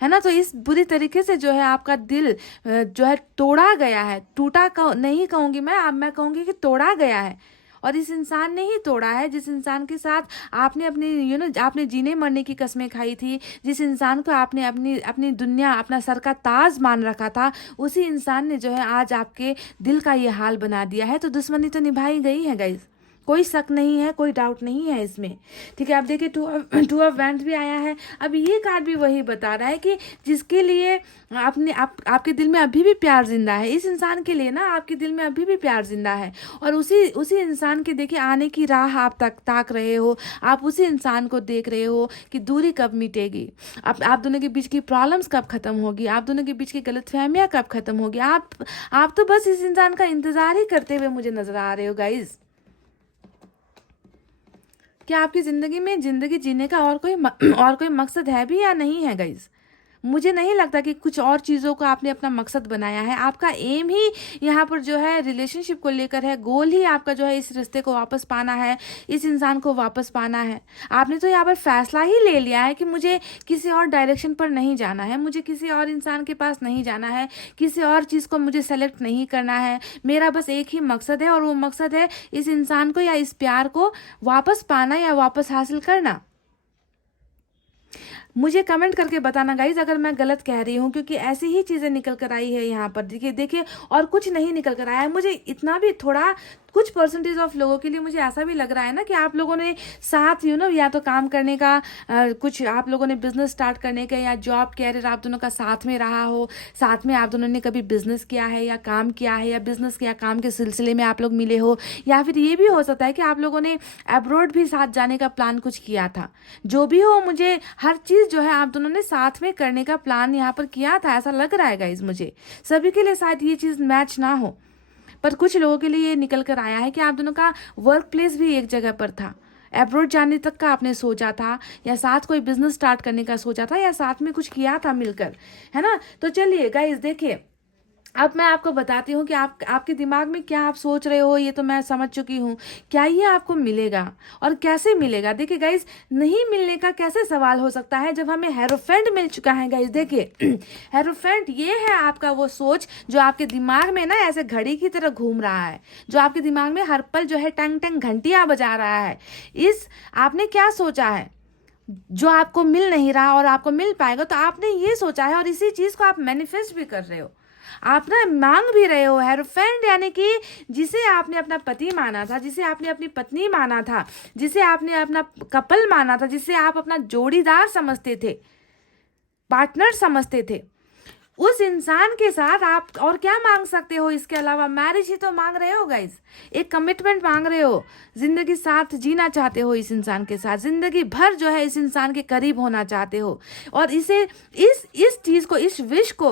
ना। तो इस बुरी तरीके से जो है आपका दिल जो है तोड़ा गया है, टूटा नहीं कहूँगी मैं, अब मैं कहूँगी कि तोड़ा गया है। और इस इंसान ने ही तोड़ा है, जिस इंसान के साथ आपने अपनी आपने जीने मरने की कस्में खाई थी, जिस इंसान को आपने अपनी दुनिया, अपना सर का ताज मान रखा था, उसी इंसान ने जो है आज आपके दिल का ये हाल बना दिया है। तो दुश्मनी तो निभाई गई है गाइज, कोई शक नहीं है, कोई डाउट नहीं है इसमें, ठीक है। आप देखिए 2 ऑफ वैंड्स भी आया है। अब ये कार्ड भी वही बता रहा है कि जिसके लिए आपके दिल में अभी भी प्यार जिंदा है, इस इंसान के लिए ना आपके दिल में अभी भी प्यार जिंदा है, और उसी इंसान के देखिए आने की राह आप ताक रहे हो, आप उसी इंसान को देख रहे हो कि दूरी कब मिटेगी, आप दोनों के बीच की प्रॉब्लम्स कब खत्म होगी, आप दोनों के बीच की गलतफहमियां कब खत्म होगी। आप तो बस इस इंसान का इंतजार ही करते हुए मुझे नजर आ रहे हो गाइज। क्या आपकी ज़िंदगी जीने का और कोई मकसद है भी या नहीं है गाइज? मुझे नहीं लगता कि कुछ और चीज़ों को आपने अपना मकसद बनाया है। आपका एम ही यहाँ पर जो है रिलेशनशिप को लेकर है, गोल ही आपका जो है इस रिश्ते को वापस पाना है, इस इंसान को वापस पाना है। आपने तो यहाँ पर फैसला ही ले लिया है कि मुझे किसी और डायरेक्शन पर नहीं जाना है, मुझे किसी और इंसान के पास नहीं जाना है, किसी और चीज़ को मुझे सेलेक्ट नहीं करना है। मेरा बस एक ही मकसद है, और वो मकसद है इस इंसान को या इस प्यार को वापस पाना या वापस हासिल करना। मुझे कमेंट करके बताना गाइज अगर मैं गलत कह रही हूँ, क्योंकि ऐसी ही चीज़ें निकल कर आई है यहाँ पर। देखिए और कुछ नहीं निकल कर आया है। मुझे इतना भी थोड़ा कुछ परसेंटेज ऑफ लोगों के लिए मुझे ऐसा भी लग रहा है ना कि आप लोगों ने साथ या तो काम करने का कुछ आप लोगों ने बिजनेस स्टार्ट करने का या जॉब कैरियर आप दोनों का साथ में रहा हो, साथ में आप दोनों ने कभी बिजनेस किया है या काम किया है, या बिजनेस या काम के सिलसिले में आप लोग मिले हो, या फिर ये भी हो सकता है कि आप लोगों ने अब्रॉड भी साथ जाने का प्लान कुछ किया था। जो भी हो, मुझे हर चीज़ जो है आप दोनों ने साथ में करने का प्लान यहाँ पर किया था, ऐसा लग रहा है गाइज मुझे। सभी के लिए शायद ये चीज़ मैच ना हो, पर कुछ लोगों के लिए ये निकल कर आया है कि आप दोनों का वर्क प्लेस भी एक जगह पर था, अब्रॉड जाने तक का आपने सोचा था, या साथ कोई बिजनेस स्टार्ट करने का सोचा था, या साथ में कुछ किया था मिलकर, है ना। तो चलिए गाइज देखिए अब मैं आपको बताती हूँ कि आपके दिमाग में क्या आप सोच रहे हो, ये तो मैं समझ चुकी हूँ। क्या ये आपको मिलेगा और कैसे मिलेगा? देखिए गाइज, नहीं मिलने का कैसे सवाल हो सकता है जब हमें हेरोफेंट मिल चुका है गाइज। देखिए हेरोफेंट ये है आपका वो सोच जो आपके दिमाग में ना ऐसे घड़ी की तरह घूम रहा है, जो आपके दिमाग में हर पल जो है टंग टंग घंटियाँ बजा रहा है। इस आपने क्या सोचा है जो आपको मिल नहीं रहा और आपको मिल पाएगा, तो आपने ये सोचा है और इसी चीज़ को आप मैनिफेस्ट भी कर रहे हो, आप ना मांग भी रहे हो। हेरोफेंट यानी कि जिसे आपने अपना पति माना था, जिसे आपने अपनी पत्नी माना था, जिसे आपने अपना कपल माना था, जिसे आप अपना जोड़ीदार समझते थे, पार्टनर समझते थे, उस इंसान के साथ आप और क्या मांग सकते हो इसके अलावा? मैरिज ही तो मांग रहे हो गाइज, एक कमिटमेंट मांग रहे हो, जिंदगी साथ जीना चाहते हो इस इंसान के साथ, जिंदगी भर जो है इस इंसान के करीब होना चाहते हो। और इसे इस चीज़ को, इस विश को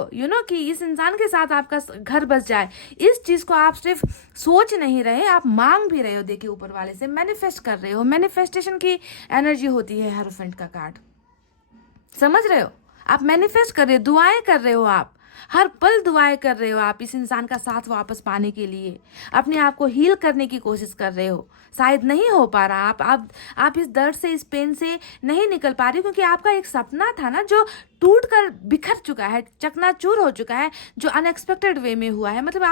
कि इस इंसान के साथ आपका घर बस जाए, इस चीज़ को आप सिर्फ सोच नहीं रहे, आप मांग भी रहे हो। देखिए ऊपर वाले से मैनिफेस्ट कर रहे हो। मैनिफेस्टेशन की एनर्जी होती है हेरोफेंट का कार्ड, समझ रहे हो? आप मैनिफेस्ट कर रहे हो, दुआएं कर रहे हो, आप हर पल दुआएं कर रहे हो, आप इस इंसान का साथ वापस पाने के लिए अपने आप को हील करने की कोशिश कर रहे हो। शायद नहीं हो पा रहा, आप इस दर्द से, इस पेन से नहीं निकल पा रही, क्योंकि आपका एक सपना था ना जो टूट कर बिखर चुका है, चकनाचूर हो चुका है, जो अनएक्सपेक्टेड वे में हुआ है। मतलब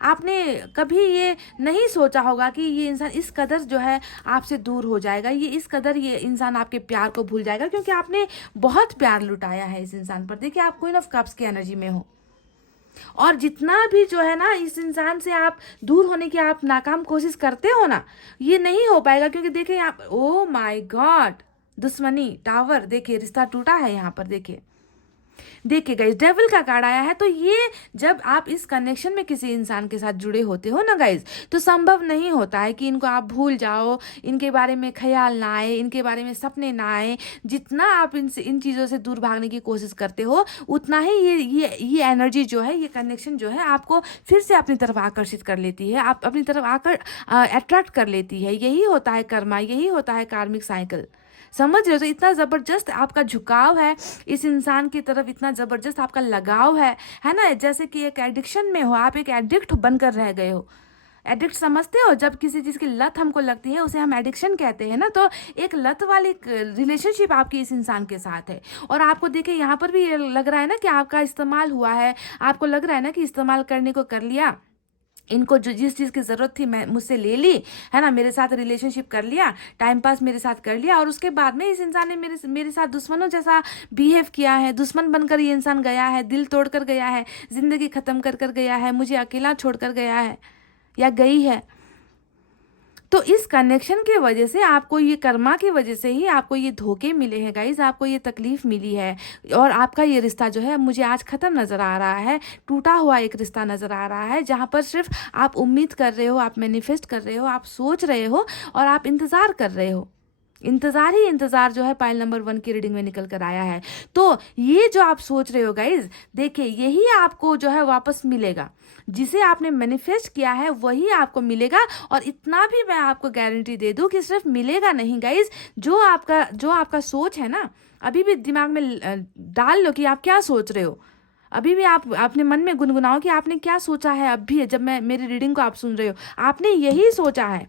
आपने कभी ये नहीं सोचा होगा कि ये इंसान इस कदर जो है आपसे दूर हो जाएगा, ये इस कदर ये इंसान आपके प्यार को भूल जाएगा, क्योंकि आपने बहुत प्यार लुटाया है इस इंसान पर। देखिए आप क्वीन ऑफ कप्स की एनर्जी में हो, और जितना भी जो है ना इस इंसान से आप दूर होने की आप नाकाम कोशिश करते हो ना, ये नहीं हो पाएगा। क्योंकि देखिए यहाँ, ओ माय गॉड, दुश्मनी, टावर, देखिए रिश्ता टूटा है यहाँ पर। देखिए गाइज, डेविल का कार्ड आया है। तो ये जब आप इस कनेक्शन में किसी इंसान के साथ जुड़े होते हो ना गाइज, तो संभव नहीं होता है कि इनको आप भूल जाओ, इनके बारे में ख्याल ना आए, इनके बारे में सपने ना आए। जितना आप इन चीज़ों से दूर भागने की कोशिश करते हो, उतना ही ये एनर्जी जो है, ये कनेक्शन जो है, आपको फिर से अपनी तरफ आकर्षित कर लेती है, आप अपनी तरफ अट्रैक्ट कर लेती है। यही होता है कर्मा, यही होता है कार्मिक साइकिल, समझ रहे हो? तो इतना ज़बरदस्त आपका झुकाव है इस इंसान की तरफ, इतना ज़बरदस्त आपका लगाव है ना, जैसे कि एक एडिक्शन में हो, आप एक एडिक्ट बनकर रह गए हो। एडिक्ट समझते हो? जब किसी चीज़ की लत हमको लगती है उसे हम एडिक्शन कहते हैं ना। तो एक लत वाली रिलेशनशिप आपकी इस इंसान के साथ है, और आपको देखिए यहाँ पर भी ये लग रहा है ना कि आपका इस्तेमाल हुआ है, आपको लग रहा है ना कि इस्तेमाल करने को कर लिया, इनको जो जिस चीज़ की ज़रूरत थी मैं मुझसे ले ली, है ना, मेरे साथ रिलेशनशिप कर लिया, टाइम पास मेरे साथ कर लिया, और उसके बाद में इस इंसान ने मेरे साथ दुश्मनों जैसा बिहेव किया है। दुश्मन बनकर ये इंसान गया है, दिल तोड़ कर गया है, ज़िंदगी ख़त्म कर गया है, मुझे अकेला छोड़ कर गया है या गई है। तो इस कनेक्शन की वजह से, आपको ये कर्मा की वजह से ही आपको ये धोखे मिले हैं गाइज, आपको ये तकलीफ मिली है, और आपका ये रिश्ता जो है मुझे आज ख़त्म नज़र आ रहा है, टूटा हुआ एक रिश्ता नज़र आ रहा है, जहाँ पर सिर्फ आप उम्मीद कर रहे हो, आप मैनिफेस्ट कर रहे हो, आप सोच रहे हो, और आप इंतज़ार कर रहे हो। इंतज़ार ही इंतज़ार जो है पाइल नंबर 1 की रीडिंग में निकल कर आया है। तो ये जो आप सोच रहे हो गाइज, देखिए यही आपको जो है वापस मिलेगा, जिसे आपने मैनिफेस्ट किया है वही आपको मिलेगा। और इतना भी मैं आपको गारंटी दे दूं कि सिर्फ मिलेगा नहीं गाइज, जो आपका सोच है ना, अभी भी दिमाग में डाल लो कि आप क्या सोच रहे हो। अभी भी आप अपने मन में गुनगुनाओ कि आपने क्या सोचा है। अब भी जब मैं मेरी रीडिंग को आप सुन रहे हो, आपने यही सोचा है,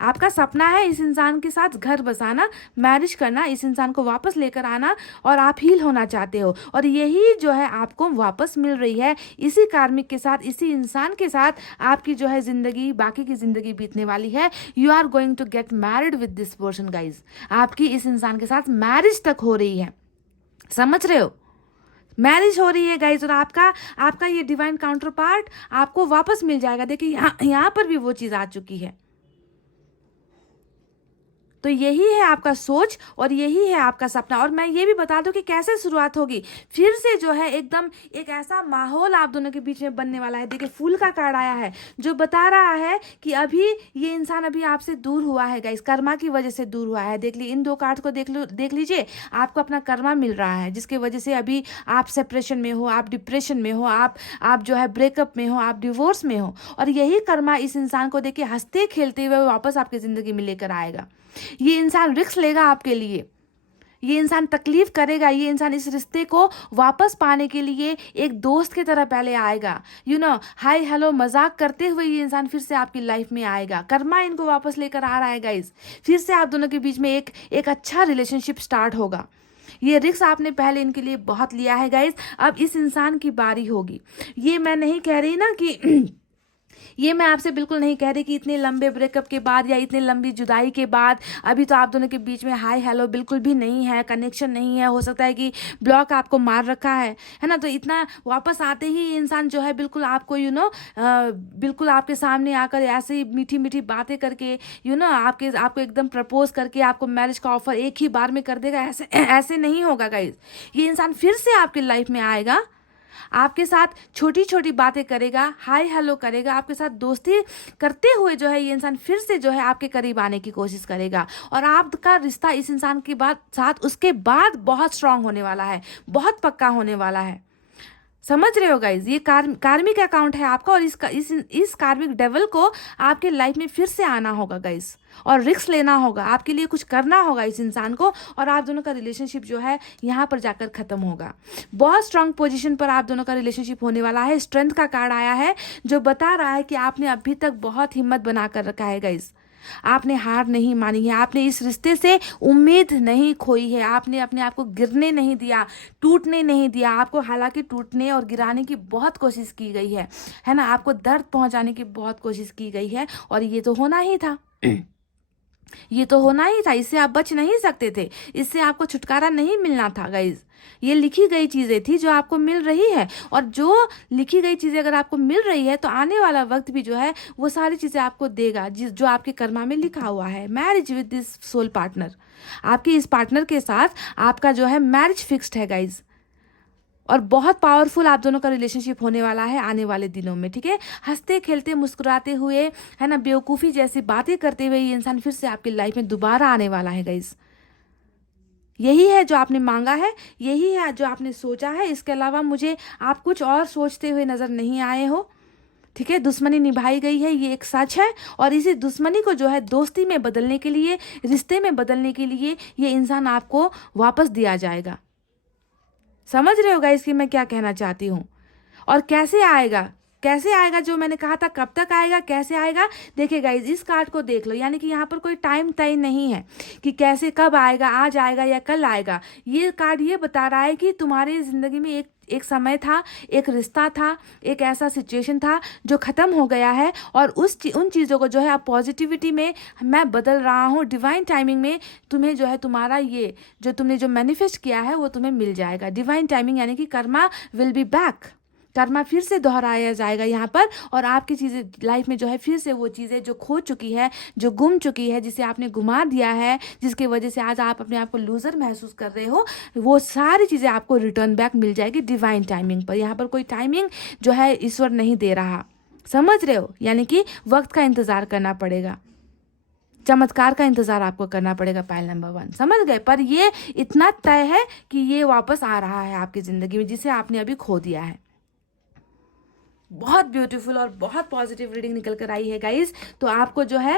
आपका सपना है इस इंसान के साथ घर बसाना, मैरिज करना, इस इंसान को वापस लेकर आना, और आप हील होना चाहते हो, और यही जो है आपको वापस मिल रही है। इसी कार्मिक के साथ, इसी इंसान के साथ आपकी जो है ज़िंदगी, बाकी की ज़िंदगी बीतने वाली है। You are going to get married with this person guys, आपकी इस इंसान के साथ मैरिज तक हो रही है, समझ रहे हो? मैरिज हो रही है गाइज, और आपका ये डिवाइन काउंटर पार्ट आपको वापस मिल जाएगा। देखिए यहाँ पर भी वो चीज़ आ चुकी है। तो यही है आपका सोच, और यही है आपका सपना। और मैं ये भी बता दूं कि कैसे शुरुआत होगी, फिर से जो है एकदम एक ऐसा माहौल आप दोनों के बीच में बनने वाला है। देखिए फूल का कार्ड आया है, जो बता रहा है कि अभी ये इंसान अभी आपसे दूर हुआ है गाइस, कर्मा की वजह से दूर हुआ है। देख ली, इन 2 कार्ड को देख लीजिए, आपको अपना कर्मा मिल रहा है, जिसकी वजह से अभी आप सेपरेशन में हो, आप डिप्रेशन में हो, आप जो है ब्रेकअप में हो, आप डिवोर्स में हो, और यही कर्मा इस इंसान को देखिए हंसते खेलते हुए वापस आपकी ज़िंदगी में लेकर आएगा। ये इंसान रिस्क लेगा आपके लिए, ये इंसान तकलीफ करेगा, ये इंसान इस रिश्ते को वापस पाने के लिए एक दोस्त की तरह पहले आएगा, हाय हेलो मजाक करते हुए ये इंसान फिर से आपकी लाइफ में आएगा। कर्मा इनको वापस लेकर आ रहा है गाइस, फिर से आप दोनों के बीच में एक अच्छा रिलेशनशिप स्टार्ट होगा। ये रिस्क आपने पहले इनके लिए बहुत लिया है गाइस, अब इस इंसान की बारी होगी। ये मैं नहीं कह रही ना कि ये मैं आपसे बिल्कुल नहीं कह रही कि इतने लंबे ब्रेकअप के बाद या इतने लंबी जुदाई के बाद अभी तो आप दोनों के बीच में हाय हेलो बिल्कुल भी नहीं है, कनेक्शन नहीं है, हो सकता है कि ब्लॉक आपको मार रखा है ना। तो इतना वापस आते ही इंसान जो है बिल्कुल आपको बिल्कुल आपके सामने आकर ऐसे ही मीठी मीठी बातें करके आपको एकदम प्रपोज करके आपको मैरिज का ऑफर एक ही बार में कर देगा। ऐसे ऐसे नहीं होगा गाइज। ये इंसान फिर से आपकी लाइफ में आएगा, आपके साथ छोटी छोटी बातें करेगा, हाय हेलो करेगा, आपके साथ दोस्ती करते हुए जो है ये इंसान फिर से जो है आपके करीब आने की कोशिश करेगा। और आपका रिश्ता इस इंसान के साथ उसके बाद बहुत स्ट्रांग होने वाला है, बहुत पक्का होने वाला है। समझ रहे हो गाइज? ये कार्मिक अकाउंट है आपका, और इस कार्मिक डेवल को आपके लाइफ में फिर से आना होगा गाइज, और रिस्क लेना होगा, आपके लिए कुछ करना होगा इस इंसान को, और आप दोनों का रिलेशनशिप जो है यहाँ पर जाकर खत्म होगा। बहुत स्ट्रांग पोजीशन पर आप दोनों का रिलेशनशिप होने वाला है। स्ट्रेंथ का कार्ड आया है जो बता रहा है कि आपने अभी तक बहुत हिम्मत बना कर रखा है गाइज, आपने हार नहीं मानी है, आपने इस रिश्ते से उम्मीद नहीं खोई है, आपने अपने आप को गिरने नहीं दिया, टूटने नहीं दिया। आपको हालांकि टूटने और गिराने की बहुत कोशिश की गई है ना, आपको दर्द पहुंचाने की बहुत कोशिश की गई है, और ये तो होना ही था ये तो होना ही था, इससे आप बच नहीं सकते थे, इससे आपको छुटकारा नहीं मिलना था गाइज। ये लिखी गई चीज़ें थी जो आपको मिल रही है, और जो लिखी गई चीज़ें अगर आपको मिल रही है तो आने वाला वक्त भी जो है वो सारी चीज़ें आपको देगा जो आपके कर्मा में लिखा हुआ है। Marriage with this soul partner, आपके इस पार्टनर के साथ आपका जो है मैरिज फिक्स्ड है गाइज, और बहुत पावरफुल आप दोनों का रिलेशनशिप होने वाला है आने वाले दिनों में। ठीक है, हंसते खेलते मुस्कुराते हुए है ना, बेवकूफ़ी जैसी बातें करते हुए ये इंसान फिर से आपकी लाइफ में दोबारा आने वाला है गाइज। यही है जो आपने मांगा है, यही है जो आपने सोचा है, इसके अलावा मुझे आप कुछ और सोचते हुए नजर नहीं आए हो। ठीक है, दुश्मनी निभाई गई है, ये एक सच है, और इसी दुश्मनी को जो है दोस्ती में बदलने के लिए, रिश्ते में बदलने के लिए ये इंसान आपको वापस दिया जाएगा। समझ रहे हो गाइस कि मैं क्या कहना चाहती हूँ? और कैसे आएगा, कैसे आएगा, जो मैंने कहा था कब तक आएगा, कैसे आएगा, देखिए गाइज इस कार्ड को देख लो, यानी कि यहाँ पर कोई टाइम तय नहीं है कि कैसे कब आएगा, आज आएगा या कल आएगा। ये कार्ड ये बता रहा है कि तुम्हारी ज़िंदगी में एक समय था, एक रिश्ता था, एक ऐसा सिचुएशन था जो ख़त्म हो गया है, और उन चीज़ों को जो है आप पॉजिटिविटी में मैं बदल रहा हूँ। डिवाइन टाइमिंग में तुम्हें जो है तुम्हारा ये जो तुमने जो मैनिफेस्ट किया है वो तुम्हें मिल जाएगा। डिवाइन टाइमिंग यानी कि Karma will be back, Karma फिर से दोहराया जाएगा यहाँ पर, और आपकी चीज़ें लाइफ में जो है फिर से वो चीज़ें जो खो चुकी है, जो गुम चुकी है, जिसे आपने घुमा दिया है, जिसकी वजह से आज आप अपने आप को लूज़र महसूस कर रहे हो, वो सारी चीज़ें आपको रिटर्न बैक मिल जाएगी डिवाइन टाइमिंग पर। यहाँ पर कोई टाइमिंग जो है ईश्वर नहीं दे रहा, समझ रहे हो? यानी कि वक्त का इंतज़ार करना पड़ेगा, चमत्कार का इंतजार आपको करना पड़ेगा। पाइल नंबर 1 समझ गए? पर ये इतना तय है कि ये वापस आ रहा है आपकी ज़िंदगी में, जिसे आपने अभी खो दिया है। बहुत ब्यूटीफुल और बहुत पॉजिटिव रीडिंग निकल कर आई है गाइज। तो आपको जो है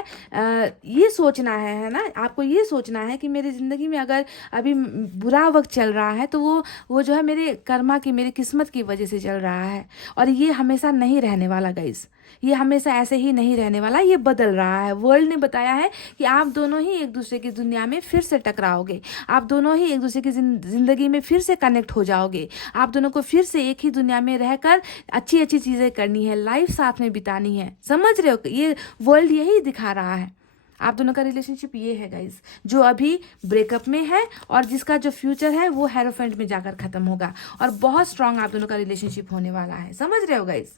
ये सोचना है ना, आपको ये सोचना है कि मेरी ज़िंदगी में अगर अभी बुरा वक्त चल रहा है तो वो जो है मेरे कर्मा की, मेरी किस्मत की वजह से चल रहा है, और ये हमेशा नहीं रहने वाला गाइज, ये हमेशा ऐसे ही नहीं रहने वाला, ये बदल रहा है। वर्ल्ड ने बताया है कि आप दोनों ही एक दूसरे की दुनिया में फिर से टकराओगे, आप दोनों ही एक दूसरे की ज़िंदगी में फिर से कनेक्ट हो जाओगे, आप दोनों को फिर से एक ही दुनिया में रहकर अच्छी अच्छी चीज़ें करनी है, लाइफ साथ में बितानी है। समझ रहे हो? ये वर्ल्ड यही दिखा रहा है। आप दोनों का रिलेशनशिप ये है गाइज, जो अभी ब्रेकअप में है और जिसका जो फ्यूचर है वो हेरोफेंट में जाकर खत्म होगा, और बहुत स्ट्रांग आप दोनों का रिलेशनशिप होने वाला है। समझ रहे हो गाइज?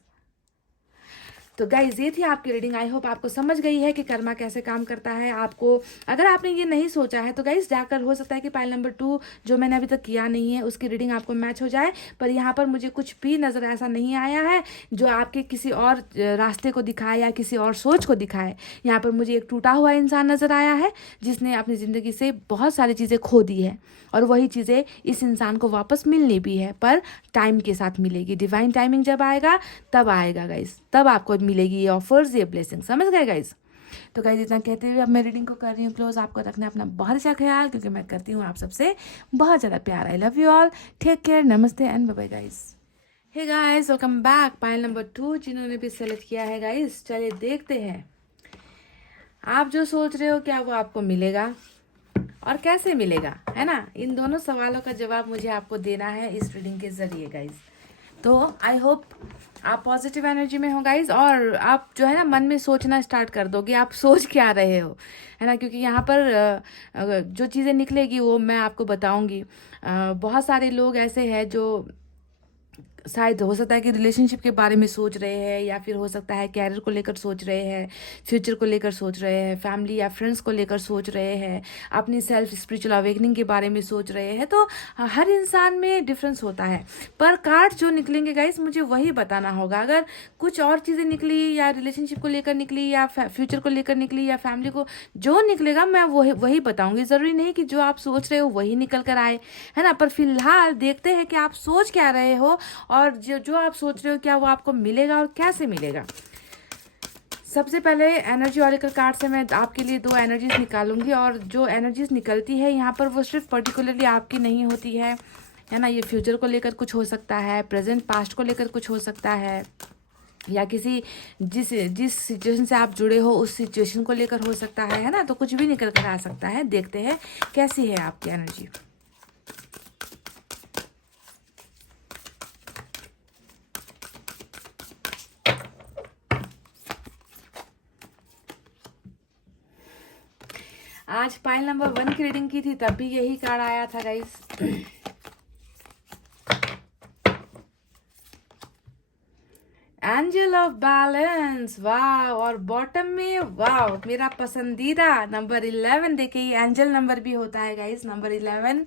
तो गाइज ये थी आपकी रीडिंग। आई होप आपको समझ गई है कि कर्मा कैसे काम करता है। आपको अगर आपने ये नहीं सोचा है तो गाइज जाकर, हो सकता है कि पाइल नंबर 2 जो मैंने अभी तक किया नहीं है उसकी रीडिंग आपको मैच हो जाए, पर यहाँ पर मुझे कुछ भी नज़र ऐसा नहीं आया है जो आपके किसी और रास्ते को दिखाए या किसी और सोच को दिखाए। यहाँ पर मुझे एक टूटा हुआ इंसान नज़र आया है जिसने अपनी ज़िंदगी से बहुत सारी चीज़ें खो दी है, और वही चीज़ें इस इंसान को वापस मिलनी भी है, पर टाइम के साथ मिलेगी। डिवाइन टाइमिंग जब आएगा तब आएगा गाइज, तब आपको मिलेगी ये ऑफर्स, ये ब्लेसिंग। समझ गए गाइज? तो गाइस इतना कहते हुए अब मैं रीडिंग को कर रही हूँ क्लोज। आपको रखना अपना बहुत अच्छा ख्याल, क्योंकि मैं करती हूँ आप सबसे बहुत ज़्यादा प्यार। I love you all, take care, नमस्ते and bye bye guys. Hey guys, welcome back. Pile number 2 जिन्होंने भी सेलेक्ट किया है गाइस, चलिए देखते हैं आप जो सोच रहे हो क्या वो आपको मिलेगा और कैसे मिलेगा, है ना। इन दोनों सवालों का जवाब मुझे आपको देना है इस रीडिंग के जरिए गाइस। तो आई होप आप पॉजिटिव एनर्जी में हो गाइस, और आप जो है ना मन में सोचना स्टार्ट कर दोगे आप सोच क्या रहे हो, है ना। क्योंकि यहाँ पर जो चीज़ें निकलेगी वो मैं आपको बताऊंगी। बहुत सारे लोग ऐसे हैं जो शायद हो सकता है कि रिलेशनशिप के बारे में सोच रहे हैं, या फिर हो सकता है कैरियर को लेकर सोच रहे हैं, फ्यूचर को लेकर सोच रहे हैं, फैमिली या फ्रेंड्स को लेकर सोच रहे हैं, अपनी सेल्फ स्पिरिचुअल अवेकनिंग के बारे में सोच रहे हैं। तो हर इंसान में डिफरेंस होता है, पर कार्ड जो निकलेंगे गाइस मुझे वही बताना होगा। अगर कुछ और चीज़ें निकली, या रिलेशनशिप को लेकर निकली, या फ्यूचर को लेकर निकली, या फैमिली को जो निकलेगा मैं वही बताऊंगी। ज़रूरी नहीं कि जो आप सोच रहे हो वही निकल कर आए, है ना। पर फिलहाल देखते हैं कि आप सोच क्या रहे हो, और जो आप सोच रहे हो क्या वो आपको मिलेगा और कैसे मिलेगा। सबसे पहले एनर्जी ऑरेकल कार्ड से मैं आपके लिए 2 एनर्जीज निकालूंगी, और जो एनर्जीज निकलती है यहाँ पर वो सिर्फ पर्टिकुलरली आपकी नहीं होती है ना। ये फ्यूचर को लेकर कुछ हो सकता है, प्रेजेंट पास्ट को लेकर कुछ हो सकता है, या किसी जिस सिचुएशन से आप जुड़े हो उस सिचुएशन को लेकर हो सकता है ना। तो कुछ भी निकल कर आ सकता है। देखते हैं कैसी है आपकी एनर्जी। आज पाइल नंबर 1 की रीडिंग की थी, तब भी यही कार्ड आया था गाइस। एंजल ऑफ बैलेंस, वाह। और बॉटम में वाह, मेरा पसंदीदा नंबर 11। देखिए ये एंजल नंबर भी होता है गाइस, नंबर 11।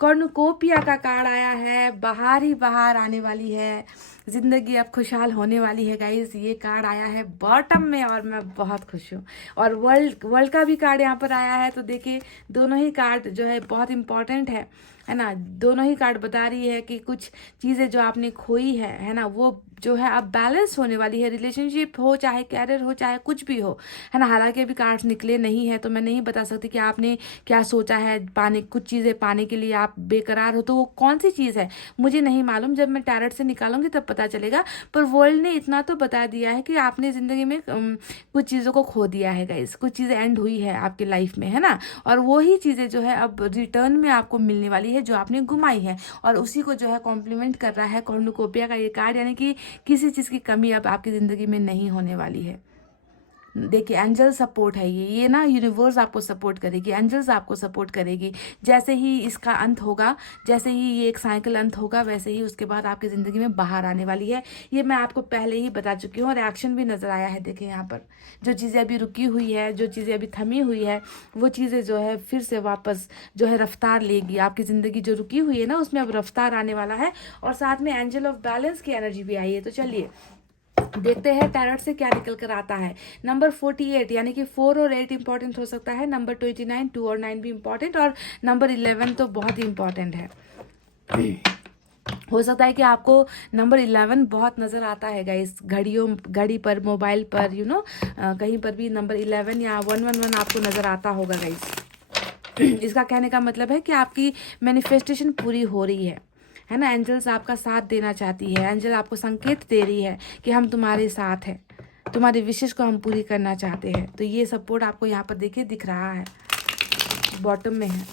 कॉर्नुकोपिया का कार्ड आया है। बाहर ही बाहर आने वाली है जिंदगी, अब खुशहाल होने वाली है गाइस। ये कार्ड आया है बॉटम में और मैं बहुत खुश हूँ। और वर्ल्ड का भी कार्ड यहाँ पर आया है। तो देखिए दोनों ही कार्ड जो है बहुत इंपॉर्टेंट है ना। दोनों ही कार्ड बता रही है कि कुछ चीज़ें जो आपने खोई है ना, वो जो है अब बैलेंस होने वाली है। रिलेशनशिप हो, चाहे कैरियर हो, चाहे कुछ भी हो, है ना। हालांकि अभी कार्ड्स निकले नहीं है तो मैं नहीं बता सकती कि आपने क्या सोचा है पाने, कुछ चीज़ें पाने के लिए आप बेकरार हो, तो वो कौन सी चीज़ है मुझे नहीं मालूम। जब मैं टैरेट से निकालूंगी तब पता चलेगा। पर वर्ल्ड ने इतना तो बता दिया है कि आपने ज़िंदगी में कुछ चीज़ों को खो दिया है गाइस। कुछ चीज़ें एंड हुई है आपकी लाइफ में, है ना। और वही चीज़ें जो है अब रिटर्न में आपको मिलने वाली है जो आपने घुमाई है, और उसी को जो है कॉम्प्लीमेंट कर रहा है कॉर्नुकोपिया का ये कार्ड। यानी कि किसी चीज़ की कमी अब आपकी ज़िंदगी में नहीं होने वाली है। देखिए एंजल सपोर्ट है ये ना, यूनिवर्स आपको सपोर्ट करेगी, एंजल्स आपको सपोर्ट करेगी। जैसे ही इसका अंत होगा, जैसे ही ये एक साइकिल अंत होगा, वैसे ही उसके बाद आपकी ज़िंदगी में बाहर आने वाली है। ये मैं आपको पहले ही बता चुकी हूँ, और एक्शन भी नज़र आया है। देखिए यहाँ पर जो चीज़ें अभी रुकी हुई है, जो चीज़ें अभी थमी हुई है, वो चीज़ें जो है फिर से वापस जो है रफ्तार लेगी। आपकी ज़िंदगी जो रुकी हुई है ना, उसमें अब रफ्तार आने वाला है। और साथ में एंजल ऑफ बैलेंस की एनर्जी भी आई है। तो चलिए देखते हैं टैरोट से क्या निकल कर आता है। नंबर 48 यानी कि 4 और 8 इंपॉर्टेंट हो सकता है। नंबर 29, 2 और 9 भी इंपॉर्टेंट, और नंबर 11 तो बहुत ही इंपॉर्टेंट है। हो सकता है कि आपको नंबर 11 बहुत नज़र आता है गाइस, घड़ी पर, मोबाइल पर, कहीं पर भी नंबर 11 या 111 आपको नज़र आता होगा गाइस। इसका कहने का मतलब है कि आपकी मैनिफेस्टेशन पूरी हो रही है ना। एंजल्स आपका साथ देना चाहती है। एंजल आपको संकेत दे रही है कि हम तुम्हारे साथ हैं, तुम्हारी विशेष को हम पूरी करना चाहते हैं। तो ये सपोर्ट आपको यहाँ पर देखिए दिख रहा है, बॉटम में है।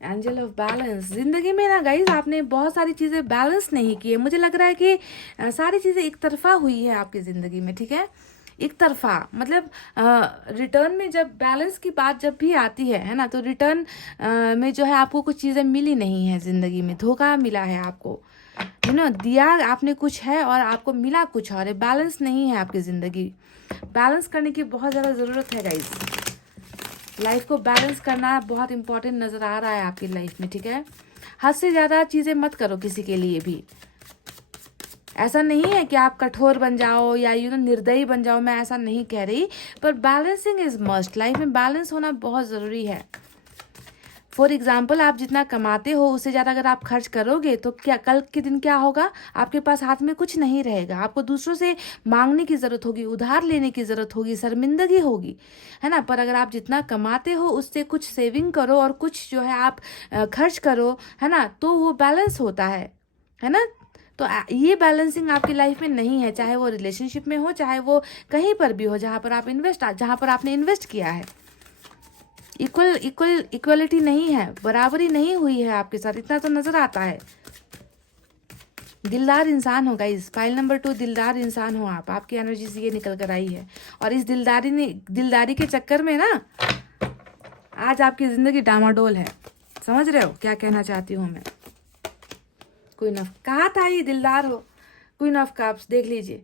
Angel of balance. जिंदगी में ना गाइस आपने बहुत सारी चीज़ें बैलेंस नहीं की है। मुझे लग रहा है कि सारी चीज़ें एक तरफा हुई है आपकी ज़िंदगी में, ठीक है। एक तरफा मतलब रिटर्न में जब बैलेंस की बात जब भी आती है ना, तो रिटर्न में जो है आपको कुछ चीज़ें मिली नहीं है ज़िंदगी में, धोखा मिला है आपको, दिया आपने कुछ है और आपको मिला कुछ और है। बैलेंस नहीं है आपकी ज़िंदगी। बैलेंस करने की बहुत ज़्यादा ज़रूरत है गाइस। लाइफ को बैलेंस करना बहुत इंपॉर्टेंट नज़र आ रहा है आपकी लाइफ में, ठीक है। हद से ज़्यादा चीज़ें मत करो किसी के लिए भी। ऐसा नहीं है कि आप कठोर बन जाओ या निर्दयी बन जाओ, मैं ऐसा नहीं कह रही, पर बैलेंसिंग इज मस्ट। लाइफ में बैलेंस होना बहुत ज़रूरी है। फॉर एग्जाम्पल आप जितना कमाते हो उससे ज़्यादा अगर आप खर्च करोगे तो क्या कल के दिन क्या होगा, आपके पास हाथ में कुछ नहीं रहेगा, आपको दूसरों से मांगने की ज़रूरत होगी, उधार लेने की ज़रूरत होगी, शर्मिंदगी होगी, है ना। पर अगर आप जितना कमाते हो उससे कुछ सेविंग करो और कुछ जो है आप खर्च करो, है ना, तो वो बैलेंस होता है ना। तो ये बैलेंसिंग आपकी लाइफ में नहीं है, चाहे वो रिलेशनशिप में हो, चाहे वो कहीं पर भी हो जहाँ पर आपने इन्वेस्ट किया है। इक्वलिटी नहीं है, बराबरी नहीं हुई है आपके साथ, इतना तो नजर आता है। दिलदार इंसान हो गाइस, फाइल नंबर 2, दिलदार इंसान हो आप, आपकी एनर्जी से ये निकल कर आई है। और इस दिलदारी के चक्कर में ना आज आपकी जिंदगी डामाडोल है। समझ रहे हो क्या कहना चाहती हूँ मैं। क्वीन ऑफ, कहा था ये दिलदार हो, क्वीन ऑफ कप्स, देख लीजिए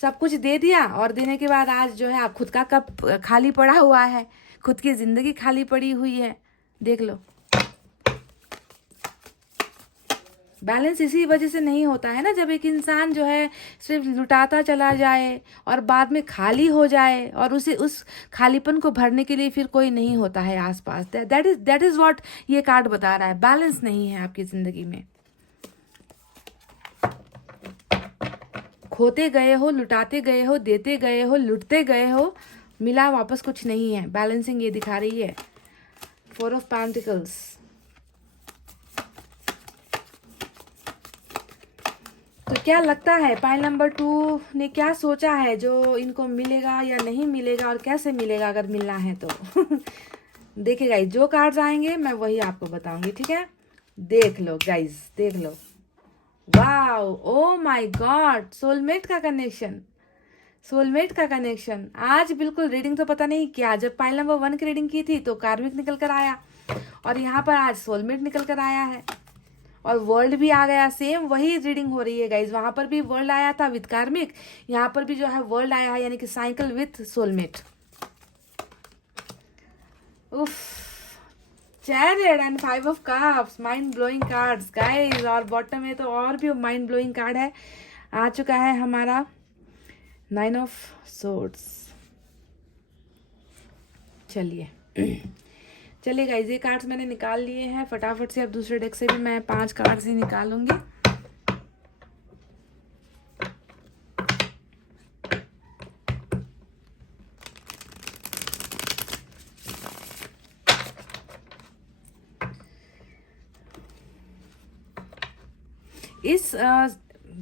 सब कुछ दे दिया और देने के बाद आज जो है आप खुद का कप खाली पड़ा हुआ है, खुद की जिंदगी खाली पड़ी हुई है। देख लो, बैलेंस इसी वजह से नहीं होता है ना, जब एक इंसान जो है सिर्फ लुटाता चला जाए और बाद में खाली हो जाए और उस खालीपन को भरने के लिए फिर कोई नहीं होता है आसपास। दैट इज व्हाट ये कार्ड बता रहा है, बैलेंस नहीं है आपकी जिंदगी में। खोते गए हो, लुटाते गए हो, देते गए हो, लुटते गए हो, मिला वापस कुछ नहीं है। बैलेंसिंग ये दिखा रही है। 4 ऑफ पेंटिकल्स, तो क्या लगता है पाइल नंबर 2 ने क्या सोचा है जो इनको मिलेगा या नहीं मिलेगा और कैसे मिलेगा अगर मिलना है तो देखिए गाइस, जो कार्ड्स आएंगे मैं वही आपको बताऊंगी, ठीक है। देख लो गाइस, देख लो, wow, oh my god, soulmate का कनेक्शन, सोलमेट का कनेक्शन। आज बिल्कुल रीडिंग तो पता नहीं क्या, जब पाइल नंबर 1 की रीडिंग की थी तो कार्मिक निकल कर आया और यहाँ पर आज सोलमेट निकल कर आया है और वर्ल्ड भी आ गया। सेम वही रीडिंग हो रही है गाइज, वहां पर भी वर्ल्ड आया था विद कार्मिक, यहाँ पर भी जो है वर्ल्ड आया है, यानी कि साइकिल विथ सोलमेट। उफ, chariot and 5 of cups, mind blowing cards guys. और बॉटम में तो और भी माइंड ब्लोइंग कार्ड है, आ चुका है हमारा 9 ऑफ सोर्ड्स। चलिए गाइज, ये कार्ड्स मैंने निकाल लिए हैं फटाफट से। अब दूसरे डेक से भी मैं 5 कार्ड्स ही निकालूंगी।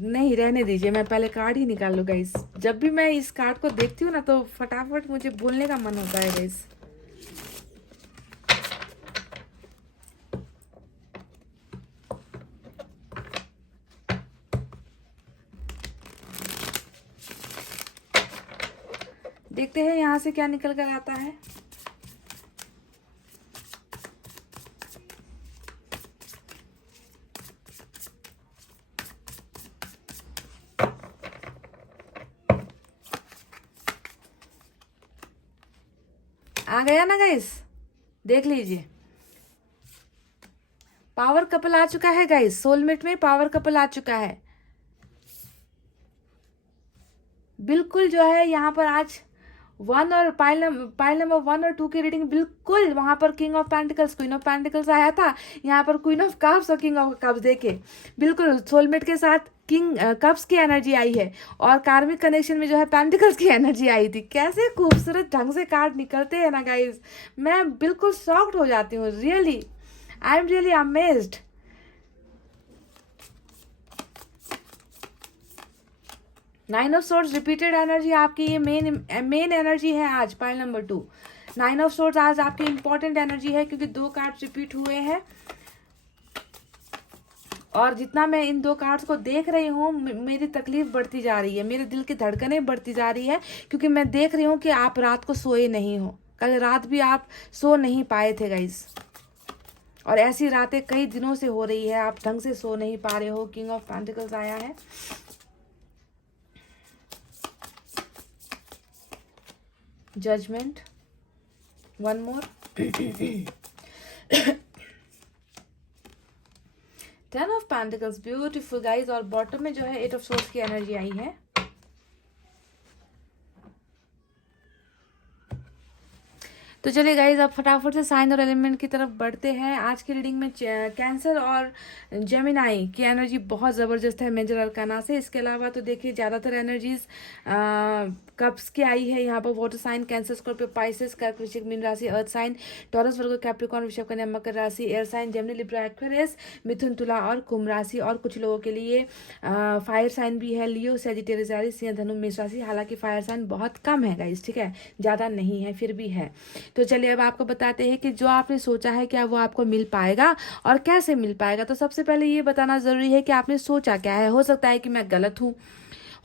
नहीं, रहने दीजिए, मैं पहले कार्ड ही निकाल लूँ गाइस। जब भी मैं इस कार्ड को देखती हूँ ना तो फटाफट मुझे बोलने का मन होता है गाइस। देखते हैं यहाँ से क्या निकल कर आता है। आ गया ना गाइस, देख लीजिए, पावर कपल आ चुका है गाइस, सोलमेट में पावर कपल आ चुका है। बिल्कुल जो है यहाँ पर आज 1 और पाइल नंबर 1 और 2 की रीडिंग बिल्कुल, वहां पर king of pentacles, queen of pentacles आया था, यहाँ पर क्वीन ऑफ कप्स और किंग ऑफ कप्स। देखे बिल्कुल सोलमेट के साथ किंग कप्स की एनर्जी आई है और कार्मिक कनेक्शन में जो है पेंटिकल्स की एनर्जी आई थी। कैसे खूबसूरत ढंग से कार्ड निकलते हैं ना गाइज, मैं बिल्कुल शॉक्ड हो जाती हूँ। Really I am really amazed. Nine of swords repeated energy आपकी, ये मेन एनर्जी है आज पाइल नंबर 2। 9 ऑफ सोर्ड्स आज आपकी इंपॉर्टेंट एनर्जी है क्योंकि 2 कार्ड रिपीट हुए हैं और जितना मैं इन 2 कार्ड्स को देख रही हूँ मेरी तकलीफ बढ़ती जा रही है, मेरे दिल की धड़कनें बढ़ती जा रही है क्योंकि मैं देख रही हूँ कि आप रात को सोए नहीं हो। कल रात भी आप सो नहीं पाए थे गाइस, और ऐसी रातें कई दिनों से हो रही है, आप ढंग से सो नहीं पा रहे हो। किंग ऑफ पेंटिकल्स आया है, judgement, 1 more, 10 of pentacles, beautiful guys. और बॉटम में जो है 8 ऑफ सोर्ड्स की एनर्जी आई है। तो तो चलिए गाइज, अब फटाफट से साइन और एलिमेंट की तरफ बढ़ते हैं। आज की रीडिंग में कैंसर और जेमिनाई की एनर्जी बहुत ज़बरदस्त है मेजर अरकाना से। इसके अलावा तो देखिए ज़्यादातर एनर्जीज कप्स की आई है यहाँ पर। Water sign Cancer, Scorpio, Pisces, कर्क, वृश्चिक, मीन राशि, earth sign, Taurus, Virgo, Capricorn, वृषभ, कन्या, मकर राशि, air sign, Gemini, Libra, Aquarius, मिथुन, तुला और कुंभ राशि। और कुछ लोगों के लिए फायर साइन भी है, लियो, सेजिटेरियस, एरीज, सिंह, धनु, मेष राशि। हालांकि फायर साइन बहुत कम है गाइज, ठीक है, ज़्यादा नहीं है, फिर भी है। तो चलिए अब आपको बताते हैं कि जो आपने सोचा है क्या वो आपको मिल पाएगा और कैसे मिल पाएगा। तो सबसे पहले ये बताना ज़रूरी है कि आपने सोचा क्या है। हो सकता है कि मैं गलत हूँ,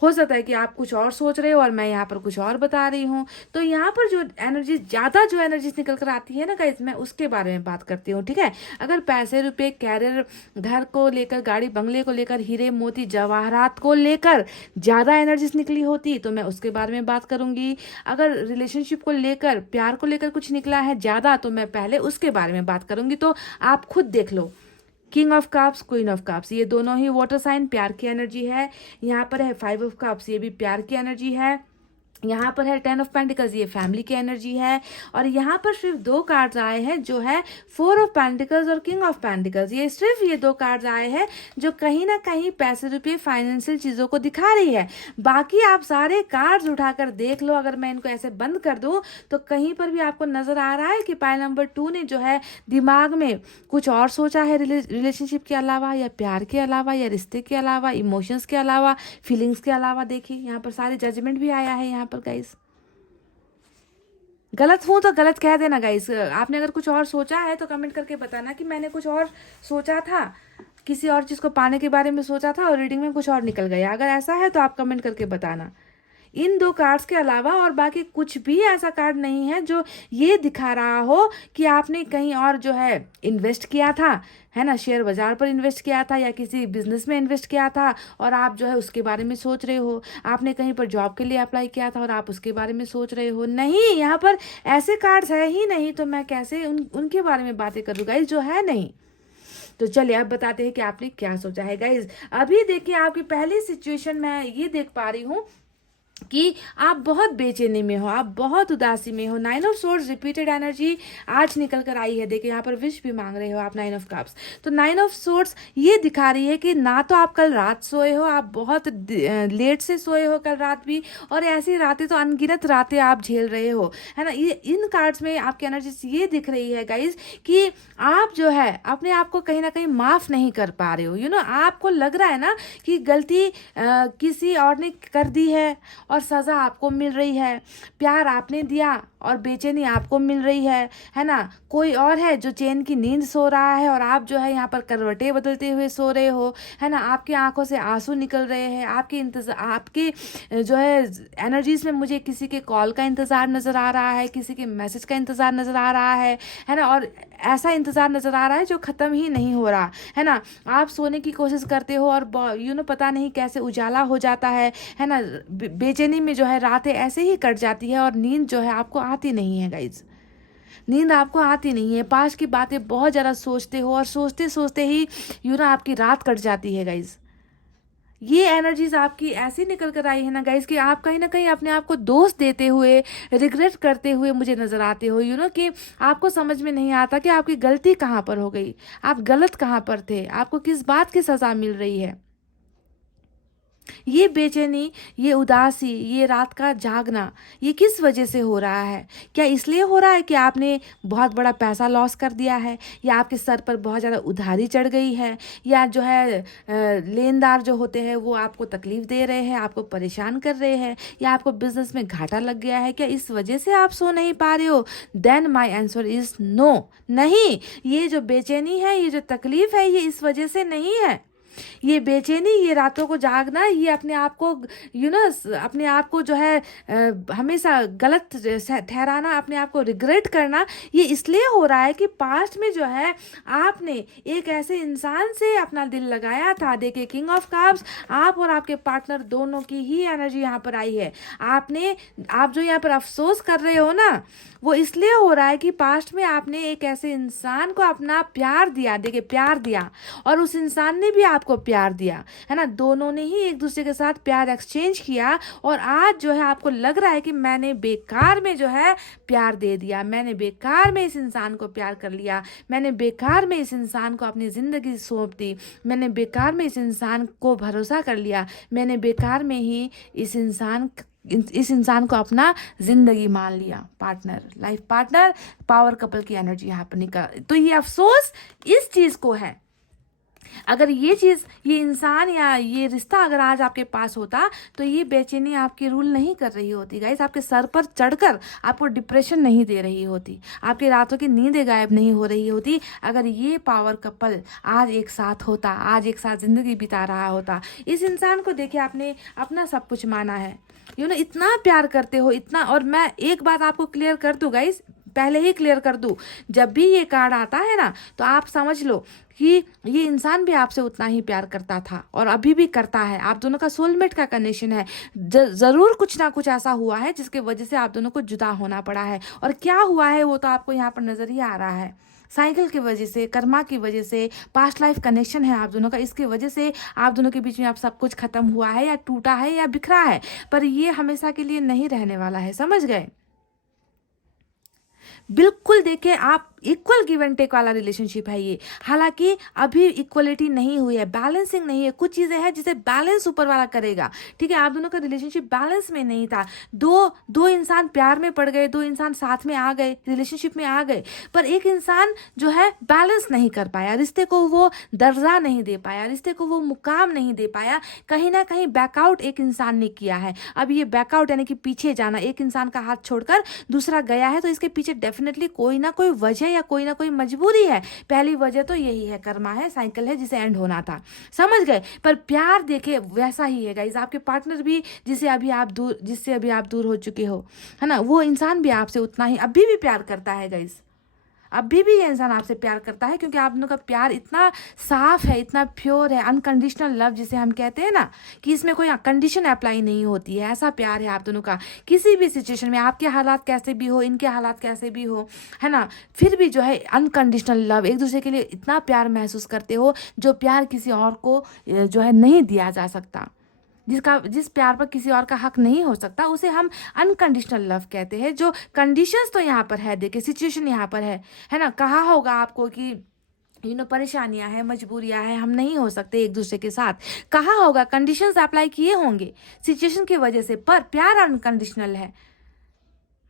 हो सकता है कि आप कुछ और सोच रहे हो और मैं यहाँ पर कुछ और बता रही हूँ। तो यहाँ पर जो एनर्जीज निकल कर आती है ना गाइस, मैं उसके बारे में बात करती हूँ, ठीक है। अगर पैसे, रुपए, कैरियर, घर को लेकर, गाड़ी बंगले को लेकर, हीरे मोती जवाहरात को लेकर ज़्यादा एनर्जीज निकली होती तो मैं उसके बारे में बात करूंगी। अगर रिलेशनशिप को लेकर, प्यार को लेकर कुछ निकला है ज़्यादा तो मैं पहले उसके बारे में बात करूंगी। तो आप खुद देख लो। King of cups, queen of cups, ये दोनों ही वाटर साइन, प्यार की एनर्जी है। यहाँ पर है 5 ऑफ कप्स, ये भी प्यार की एनर्जी है। यहाँ पर है 10 ऑफ पेंटिकल्स, ये फैमिली की एनर्जी है। और यहाँ पर सिर्फ 2 कार्ड्स आए हैं जो है 4 ऑफ पेंटिकल्स और किंग ऑफ पेंटिकल्स। ये सिर्फ ये 2 कार्ड्स आए हैं जो कहीं ना कहीं पैसे, रुपये, फाइनेंशियल चीज़ों को दिखा रही है। बाकी आप सारे कार्ड्स उठाकर देख लो। अगर मैं इनको ऐसे बंद कर दूँ तो कहीं पर भी आपको नजर आ रहा है कि पाइल नंबर 2 ने जो है दिमाग में कुछ और सोचा है, रिलेशनशिप के अलावा या प्यार के अलावा या रिश्ते के अलावा, इमोशंस के अलावा, फीलिंग्स के अलावा। देखिए यहाँ पर सारे जजमेंट भी आया है यहाँ पर गाइस। गलत हूं तो गलत कह देना गाइस। आपने अगर कुछ और सोचा है तो कमेंट करके बताना कि मैंने कुछ और सोचा था, किसी और चीज़ को पाने के बारे में सोचा था और रीडिंग में कुछ और निकल गया। अगर ऐसा है तो आप कमेंट करके बताना। इन 2 कार्ड्स के अलावा और बाकी कुछ भी ऐसा कार्ड नहीं है जो ये दिखा रहा हो कि आपने कहीं और जो है इन्वेस्ट किया था, है ना, शेयर बाजार पर इन्वेस्ट किया था या किसी बिजनेस में इन्वेस्ट किया था और आप जो है उसके बारे में सोच रहे हो। आपने कहीं पर जॉब के लिए अप्लाई किया था और आप उसके बारे में सोच रहे हो। नहीं, यहाँ पर ऐसे कार्ड्स है ही नहीं, तो मैं कैसे उनके बारे में बातें करूँ गाइज, जो है नहीं। तो चलिए अब बताते हैं कि आपने क्या सोचा है गाइज। अभी देखिए आपकी पहली सिचुएशन मैं ये देख पा रही हूँ कि आप बहुत बेचैनी में हो, आप बहुत उदासी में हो। 9 ऑफ सोर्ड्स रिपीटेड एनर्जी आज निकल कर आई है। देखिए यहाँ पर विश भी मांग रहे हो आप, 9 ऑफ कप्स। तो 9 ऑफ सोर्ड्स ये दिखा रही है कि ना तो आप कल रात सोए हो, आप बहुत लेट से सोए हो कल रात भी, और ऐसी रातें तो अनगिनत रातें आप झेल रहे हो, है ना। ये इन कार्ड्स में आपकी एनर्जी ये दिख रही है गाइज कि आप जो है अपने आप को कहीं ना कहीं माफ़ नहीं कर पा रहे हो। आपको लग रहा है ना कि गलती किसी और ने कर दी है और सज़ा आपको मिल रही है। प्यार आपने दिया और बेचैनी आपको मिल रही है ना। कोई और है जो चैन की नींद सो रहा है और आप जो है यहाँ पर करवटें बदलते हुए सो रहे हो, है ना। आपकी आंखों से आंसू निकल रहे हैं। आपके जो है एनर्जीज में मुझे किसी के कॉल का इंतज़ार नज़र आ रहा है, किसी के मैसेज का इंतज़ार नज़र आ रहा है ना। और ऐसा इंतज़ार नज़र आ रहा है जो ख़त्म ही नहीं हो रहा, है ना। आप सोने की कोशिश करते हो और पता नहीं कैसे उजाला हो जाता है ना। बेचैनी में जो है रातें ऐसे ही कट जाती है और नींद जो है आपको आती नहीं है गाइज। नींद आपको आती नहीं है। पास्ट की बातें बहुत ज़्यादा सोचते हो और सोचते सोचते ही आपकी रात कट जाती है गाइज। ये एनर्जीज आपकी ऐसी निकल कर आई है ना गाइज कि आप कहीं ना कहीं अपने आप को दोष देते हुए, रिग्रेट करते हुए मुझे नज़र आते हो। कि आपको समझ में नहीं आता कि आपकी गलती कहाँ पर हो गई, आप गलत कहाँ पर थे, आपको किस बात की सज़ा मिल रही है। ये बेचैनी, ये उदासी, ये रात का जागना, ये किस वजह से हो रहा है? क्या इसलिए हो रहा है कि आपने बहुत बड़ा पैसा लॉस कर दिया है, या आपके सर पर बहुत ज़्यादा उधारी चढ़ गई है, या जो है लेनदार जो होते हैं वो आपको तकलीफ़ दे रहे हैं, आपको परेशान कर रहे हैं, या आपको बिजनेस में घाटा लग गया है? क्या इस वजह से आप सो नहीं पा रहे हो? Then my answer is no. नहीं, ये जो बेचैनी है, ये जो तकलीफ़ है, ये इस वजह से नहीं है। ये बेचैनी, ये रातों को जागना, ये अपने आप को अपने आप को जो है हमेशा गलत ठहराना, अपने आप को रिग्रेट करना, ये इसलिए हो रहा है कि पास्ट में जो है आपने एक ऐसे इंसान से अपना दिल लगाया था। देखिए किंग ऑफ कप्स, आप और आपके पार्टनर दोनों की ही एनर्जी यहाँ पर आई है। आप जो यहाँ पर अफसोस कर रहे हो ना, वो इसलिए हो रहा है कि पास्ट में आपने एक ऐसे इंसान को अपना प्यार दिया। देखिए प्यार दिया और उस इंसान ने भी आपको प्यार दिया, है ना, दोनों ने ही एक दूसरे के साथ प्यार एक्सचेंज किया, और आज जो है आपको लग रहा है कि मैंने बेकार में जो है प्यार दे दिया, मैंने बेकार में इस इंसान को प्यार कर लिया, मैंने बेकार में इस इंसान को अपनी ज़िंदगी सौंप दी, मैंने बेकार में इस इंसान को भरोसा कर लिया, मैंने बेकार में ही इस इंसान को अपना जिंदगी मान लिया। Partner, life partner, power couple की एनर्जी यहाँ पर निकल, तो ये अफसोस इस चीज़ को है। अगर ये चीज़, ये इंसान या ये रिश्ता अगर आज आपके पास होता तो ये बेचैनी आपकी रूल नहीं कर रही होती गाइस, आपके सर पर चढ़कर आपको डिप्रेशन नहीं दे रही होती, आपकी रातों की नींदें गायब नहीं हो रही होती, अगर ये पावर कपल आज एक साथ होता, आज एक साथ ज़िंदगी बिता रहा होता। इस इंसान को देखिए, आपने अपना सब कुछ माना है, इतना प्यार करते हो, इतना। और मैं एक बात आपको क्लियर कर दूँ गाइस, पहले ही क्लियर कर दूँ, जब भी ये कार्ड आता है ना, तो आप समझ लो कि ये इंसान भी आपसे उतना ही प्यार करता था और अभी भी करता है। आप दोनों का सोलमेट का कनेक्शन है। ज़रूर कुछ ना कुछ ऐसा हुआ है जिसके वजह से आप दोनों को जुदा होना पड़ा है, और क्या हुआ है वो तो आपको यहाँ पर नज़र ही आ रहा है। साइकिल की वजह से, कर्मा की वजह से, पास्ट लाइफ कनेक्शन है आप दोनों का, इसकी वजह से आप दोनों के बीच में आप सब कुछ खत्म हुआ है या टूटा है या बिखरा है, पर ये हमेशा के लिए नहीं रहने वाला है, समझ गए। बिल्कुल देखिए, आप इक्वल गिव एंड टेक वाला रिलेशनशिप है ये। हालांकि अभी इक्वलिटी नहीं हुई है, बैलेंसिंग नहीं है, कुछ चीज़ें हैं जिसे बैलेंस ऊपर वाला करेगा, ठीक है। आप दोनों का रिलेशनशिप बैलेंस में नहीं था, दो इंसान प्यार में पड़ गए, दो इंसान साथ में आ गए, रिलेशनशिप में आ गए, पर एक इंसान जो है बैलेंस नहीं कर पाया, रिश्ते को वो दर्जा नहीं दे पाया, रिश्ते को वो मुकाम नहीं दे पाया, कहीं ना कहीं बैकआउट एक इंसान ने किया है। अब ये बैकआउट यानी कि पीछे जाना, एक इंसान का हाथ छोड़कर दूसरा गया है, तो इसके पीछे डेफिनेटली कोई ना कोई वजह या कोई ना कोई मजबूरी है। पहली वजह तो यही है, कर्मा है, साइकिल है जिसे एंड होना था, समझ गए। पर प्यार देखिए वैसा ही है गाइस, आपके पार्टनर भी जिससे अभी आप दूर हो चुके हो, है ना, वो इंसान भी आपसे उतना ही अभी भी प्यार करता है गाइस, अभी भी ये इंसान आपसे प्यार करता है, क्योंकि आप दोनों का प्यार इतना साफ है, इतना प्योर है, अनकंडीशनल लव जिसे हम कहते हैं ना, कि इसमें कोई कंडीशन अप्लाई नहीं होती है, ऐसा प्यार है आप दोनों का। किसी भी सिचुएशन में, आपके हालात कैसे भी हो, इनके हालात कैसे भी हो, है ना, फिर भी जो है अनकंडीशनल लव, एक दूसरे के लिए इतना प्यार महसूस करते हो, जो प्यार किसी और को जो है नहीं दिया जा सकता, जिस प्यार पर किसी और का हक नहीं हो सकता, उसे हम अनकंडीशनल लव कहते हैं। जो कंडीशंस तो यहाँ पर है, देखिए सिचुएशन यहाँ पर है ना, कहा होगा आपको कि परेशानियां हैं, मजबूरियां हैं, हम नहीं हो सकते एक दूसरे के साथ, कहा होगा, कंडीशंस अप्लाई किए होंगे सिचुएशन की वजह से, पर प्यार अनकंडीशनल है,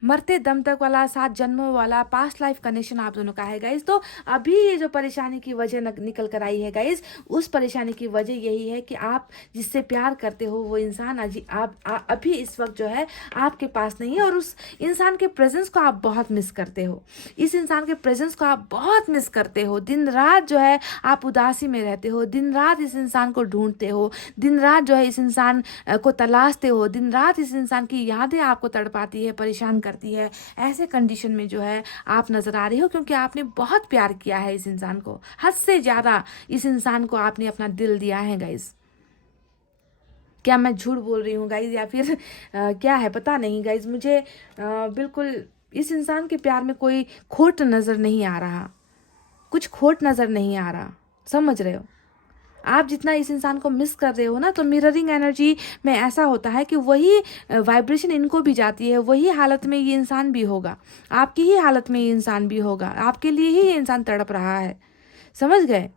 मरते दम तक वाला, 7 जन्मों वाला पास्ट लाइफ कनेक्शन आप दोनों का है गाइस। तो अभी ये जो परेशानी की वजह निकल कर आई है गाइस, उस परेशानी की वजह यही है कि आप जिससे प्यार करते हो वो इंसान अभी इस वक्त जो है आपके पास नहीं है, और उस इंसान के प्रेजेंस को आप बहुत मिस करते हो, इस इंसान के प्रेजेंस को आप बहुत मिस करते हो। दिन रात जो है आप उदासी में रहते हो, दिन रात इस इंसान को ढूंढते हो, दिन रात जो है इस इंसान को तलाशते हो, दिन रात इस इंसान की यादें आपको तड़पाती है, परेशान करती है। ऐसे कंडीशन में जो है आप नजर आ रहे हो, क्योंकि आपने बहुत प्यार किया है इस इंसान को, हद से ज्यादा इस इंसान को आपने अपना दिल दिया है गाइस। क्या मैं झूठ बोल रही हूँ गाइस, या फिर क्या है पता नहीं गाइस, मुझे बिल्कुल इस इंसान के प्यार में कोई खोट नजर नहीं आ रहा, कुछ खोट नजर नहीं आ रहा, समझ रहे हो। आप जितना इस इंसान को मिस कर रहे हो ना, तो मिररिंग एनर्जी में ऐसा होता है कि वही वाइब्रेशन इनको भी जाती है, वही हालत में ये इंसान भी होगा, आपकी ही हालत में ये इंसान भी होगा, आपके लिए ही ये इंसान तड़प रहा है, समझ गए।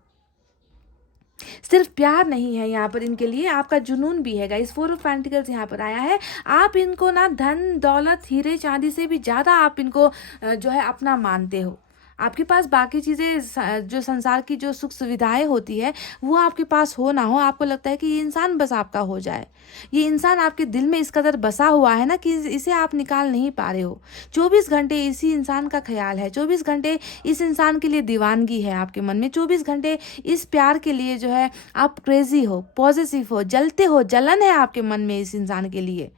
सिर्फ प्यार नहीं है यहाँ पर इनके लिए, आपका जुनून भी है गाइस। 4 ऑफ पेंटिकल्स यहाँ पर आया है। आप इनको ना धन दौलत हीरे चांदी से भी ज़्यादा आप इनको जो है अपना मानते हो। आपके पास बाकी चीज़ें जो संसार की जो सुख सुविधाएं होती है वो आपके पास हो ना हो, आपको लगता है कि ये इंसान बस आपका हो जाए, ये इंसान आपके दिल में इस कदर बसा हुआ है ना कि इसे आप निकाल नहीं पा रहे हो। 24 घंटे इसी इंसान का ख्याल है, 24 घंटे इस इंसान के लिए दीवानगी है आपके मन में, 24 घंटे इस प्यार के लिए जो है आप क्रेजी हो, पॉजिटिव हो, जलते हो, जलन है आपके मन में इस इंसान के लिए।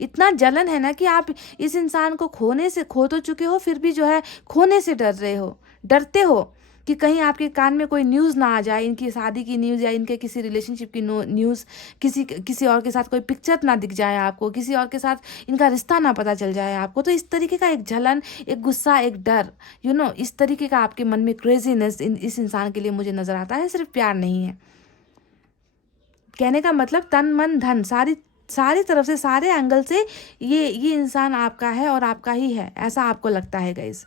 इतना जलन है ना कि आप इस इंसान को खो तो चुके हो, फिर भी जो है खोने से डर रहे हो, डरते हो कि कहीं आपके कान में कोई न्यूज़ ना आ जाए, इनकी शादी की न्यूज़ या इनके किसी रिलेशनशिप की न्यूज़, किसी और के साथ कोई पिक्चर ना दिख जाए आपको, किसी और के साथ इनका रिश्ता ना पता चल जाए आपको। तो इस तरीके का एक जलन, एक गुस्सा, एक डर, इस तरीके का आपके मन में क्रेजीनेस इस इंसान के लिए मुझे नज़र आता है, सिर्फ प्यार नहीं है। कहने का मतलब तन मन धन सारी सारी तरफ से, सारे एंगल से ये इंसान आपका है और आपका ही है, ऐसा आपको लगता है गाइज।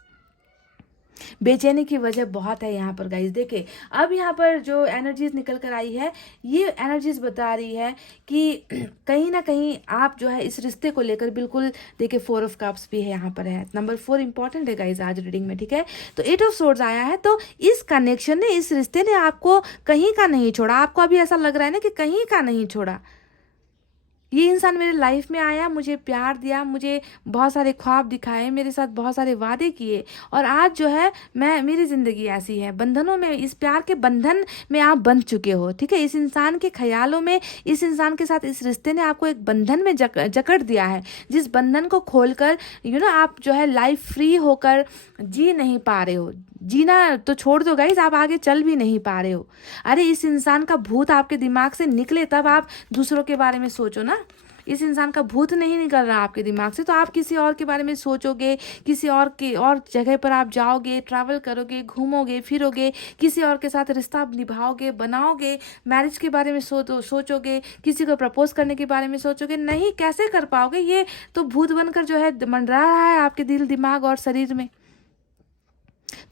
बेचैनी की वजह बहुत है यहाँ पर गाइज। देखिए अब यहाँ पर जो एनर्जीज निकल कर आई है, ये एनर्जीज बता रही है कि कहीं ना कहीं आप जो है इस रिश्ते को लेकर बिल्कुल, देखिए 4 ऑफ कप्स भी है यहाँ पर है, नंबर 4 इंपॉर्टेंट है गाइज आज रीडिंग में, ठीक है। तो 8 ऑफ सोर्ड्स आया है, तो इस कनेक्शन ने, इस रिश्ते ने आपको कहीं का नहीं छोड़ा। आपको अभी ऐसा लग रहा है ना कि कहीं का नहीं छोड़ा। ये इंसान मेरे लाइफ में आया, मुझे प्यार दिया, मुझे बहुत सारे ख्वाब दिखाए, मेरे साथ बहुत सारे वादे किए, और आज जो है मेरी ज़िंदगी ऐसी है, बंधनों में, इस प्यार के बंधन में आप बंध चुके हो, ठीक है। इस इंसान के ख्यालों में, इस इंसान के साथ इस रिश्ते ने आपको एक बंधन में जकड़ दिया है, जिस बंधन को खोलकर आप जो है लाइफ फ्री होकर जी नहीं पा रहे हो। जीना तो छोड़ दो गाइज, आप आगे चल भी नहीं पा रहे हो। अरे इस इंसान का भूत आपके दिमाग से निकले तब आप दूसरों के बारे में सोचो ना। इस इंसान का भूत नहीं निकल रहा आपके दिमाग से, तो आप किसी और के बारे में सोचोगे, किसी और के और जगह पर आप जाओगे, ट्रैवल करोगे, घूमोगे फिरोगे, किसी और के साथ रिश्ता निभाओगे, बनाओगे, मैरिज के बारे में सोचोगे, किसी को प्रपोज करने के बारे में सोचोगे। नहीं, कैसे कर पाओगे? ये तो भूत बनकर जो है मंडरा रहा है आपके दिल, दिमाग और शरीर में।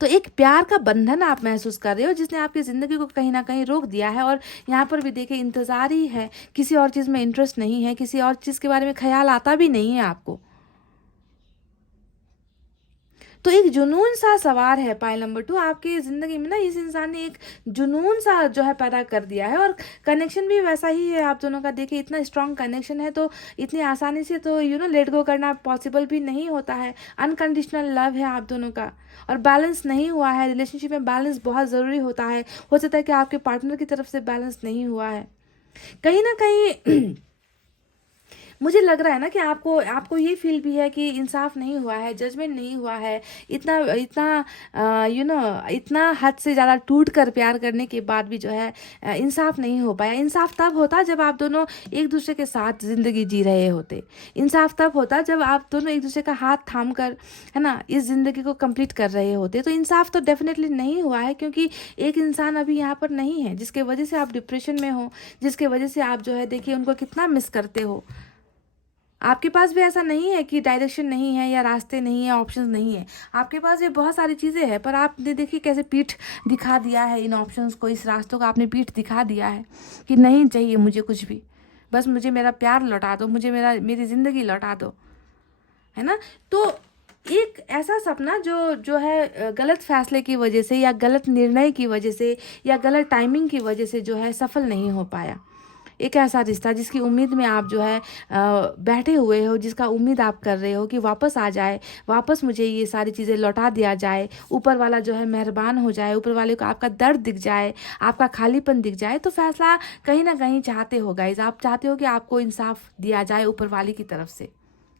तो एक प्यार का बंधन आप महसूस कर रहे हो, जिसने आपकी ज़िंदगी को कहीं ना कहीं रोक दिया है। और यहाँ पर भी देखिए इंतज़ार ही है, किसी और चीज़ में इंटरेस्ट नहीं है, किसी और चीज़ के बारे में ख्याल आता भी नहीं है आपको। तो एक जुनून सा सवार है पाइल नंबर 2 आपकी ज़िंदगी में ना। इस इंसान ने एक जुनून सा जो है पैदा कर दिया है, और कनेक्शन भी वैसा ही है आप दोनों का। देखिए इतना स्ट्रांग कनेक्शन है, तो इतनी आसानी से तो लेट गो करना पॉसिबल भी नहीं होता है। अनकंडीशनल लव है आप दोनों का, और बैलेंस नहीं हुआ है। रिलेशनशिप में बैलेंस बहुत ज़रूरी होता है। हो सकता है कि आपके पार्टनर की तरफ से बैलेंस नहीं हुआ है कहीं ना कहीं। मुझे लग रहा है ना कि आपको ये फील भी है कि इंसाफ नहीं हुआ है, जजमेंट नहीं हुआ है। इतना इतना इतना हद से ज़्यादा टूट कर प्यार करने के बाद भी जो है इंसाफ नहीं हो पाया। इंसाफ तब होता जब आप दोनों एक दूसरे के साथ ज़िंदगी जी रहे होते। इंसाफ तब होता जब आप दोनों एक दूसरे का हाथ थाम कर, है ना, इस ज़िंदगी को कंप्लीट कर रहे होते। तो इंसाफ तो डेफिनेटली नहीं हुआ है, क्योंकि एक इंसान अभी यहाँ पर नहीं है जिसके वजह से आप डिप्रेशन में हो, जिसके वजह से आप जो है देखिए उनको कितना मिस करते हो। आपके पास भी ऐसा नहीं है कि डायरेक्शन नहीं है या रास्ते नहीं है, ऑप्शंस नहीं है। आपके पास भी बहुत सारी चीज़ें हैं, पर आपने देखिए कैसे पीठ दिखा दिया है इन ऑप्शंस को, इस रास्तों का आपने पीठ दिखा दिया है कि नहीं चाहिए मुझे कुछ भी, बस मुझे मेरा प्यार लौटा दो, मुझे मेरी ज़िंदगी लौटा दो, है ना। तो एक ऐसा सपना जो है गलत फैसले की वजह से, या गलत निर्णय की वजह से, या गलत टाइमिंग की वजह से जो है सफल नहीं हो पाया। एक ऐसा रिश्ता जिसकी उम्मीद में आप जो है बैठे हुए हो, जिसका उम्मीद आप कर रहे हो कि वापस आ जाए, वापस मुझे ये सारी चीज़ें लौटा दिया जाए, ऊपर वाला जो है मेहरबान हो जाए, ऊपर वाले को आपका दर्द दिख जाए, आपका खालीपन दिख जाए। तो फैसला कहीं ना कहीं चाहते हो गाइज, आप चाहते हो कि आपको इंसाफ दिया जाए ऊपर वाले की तरफ से,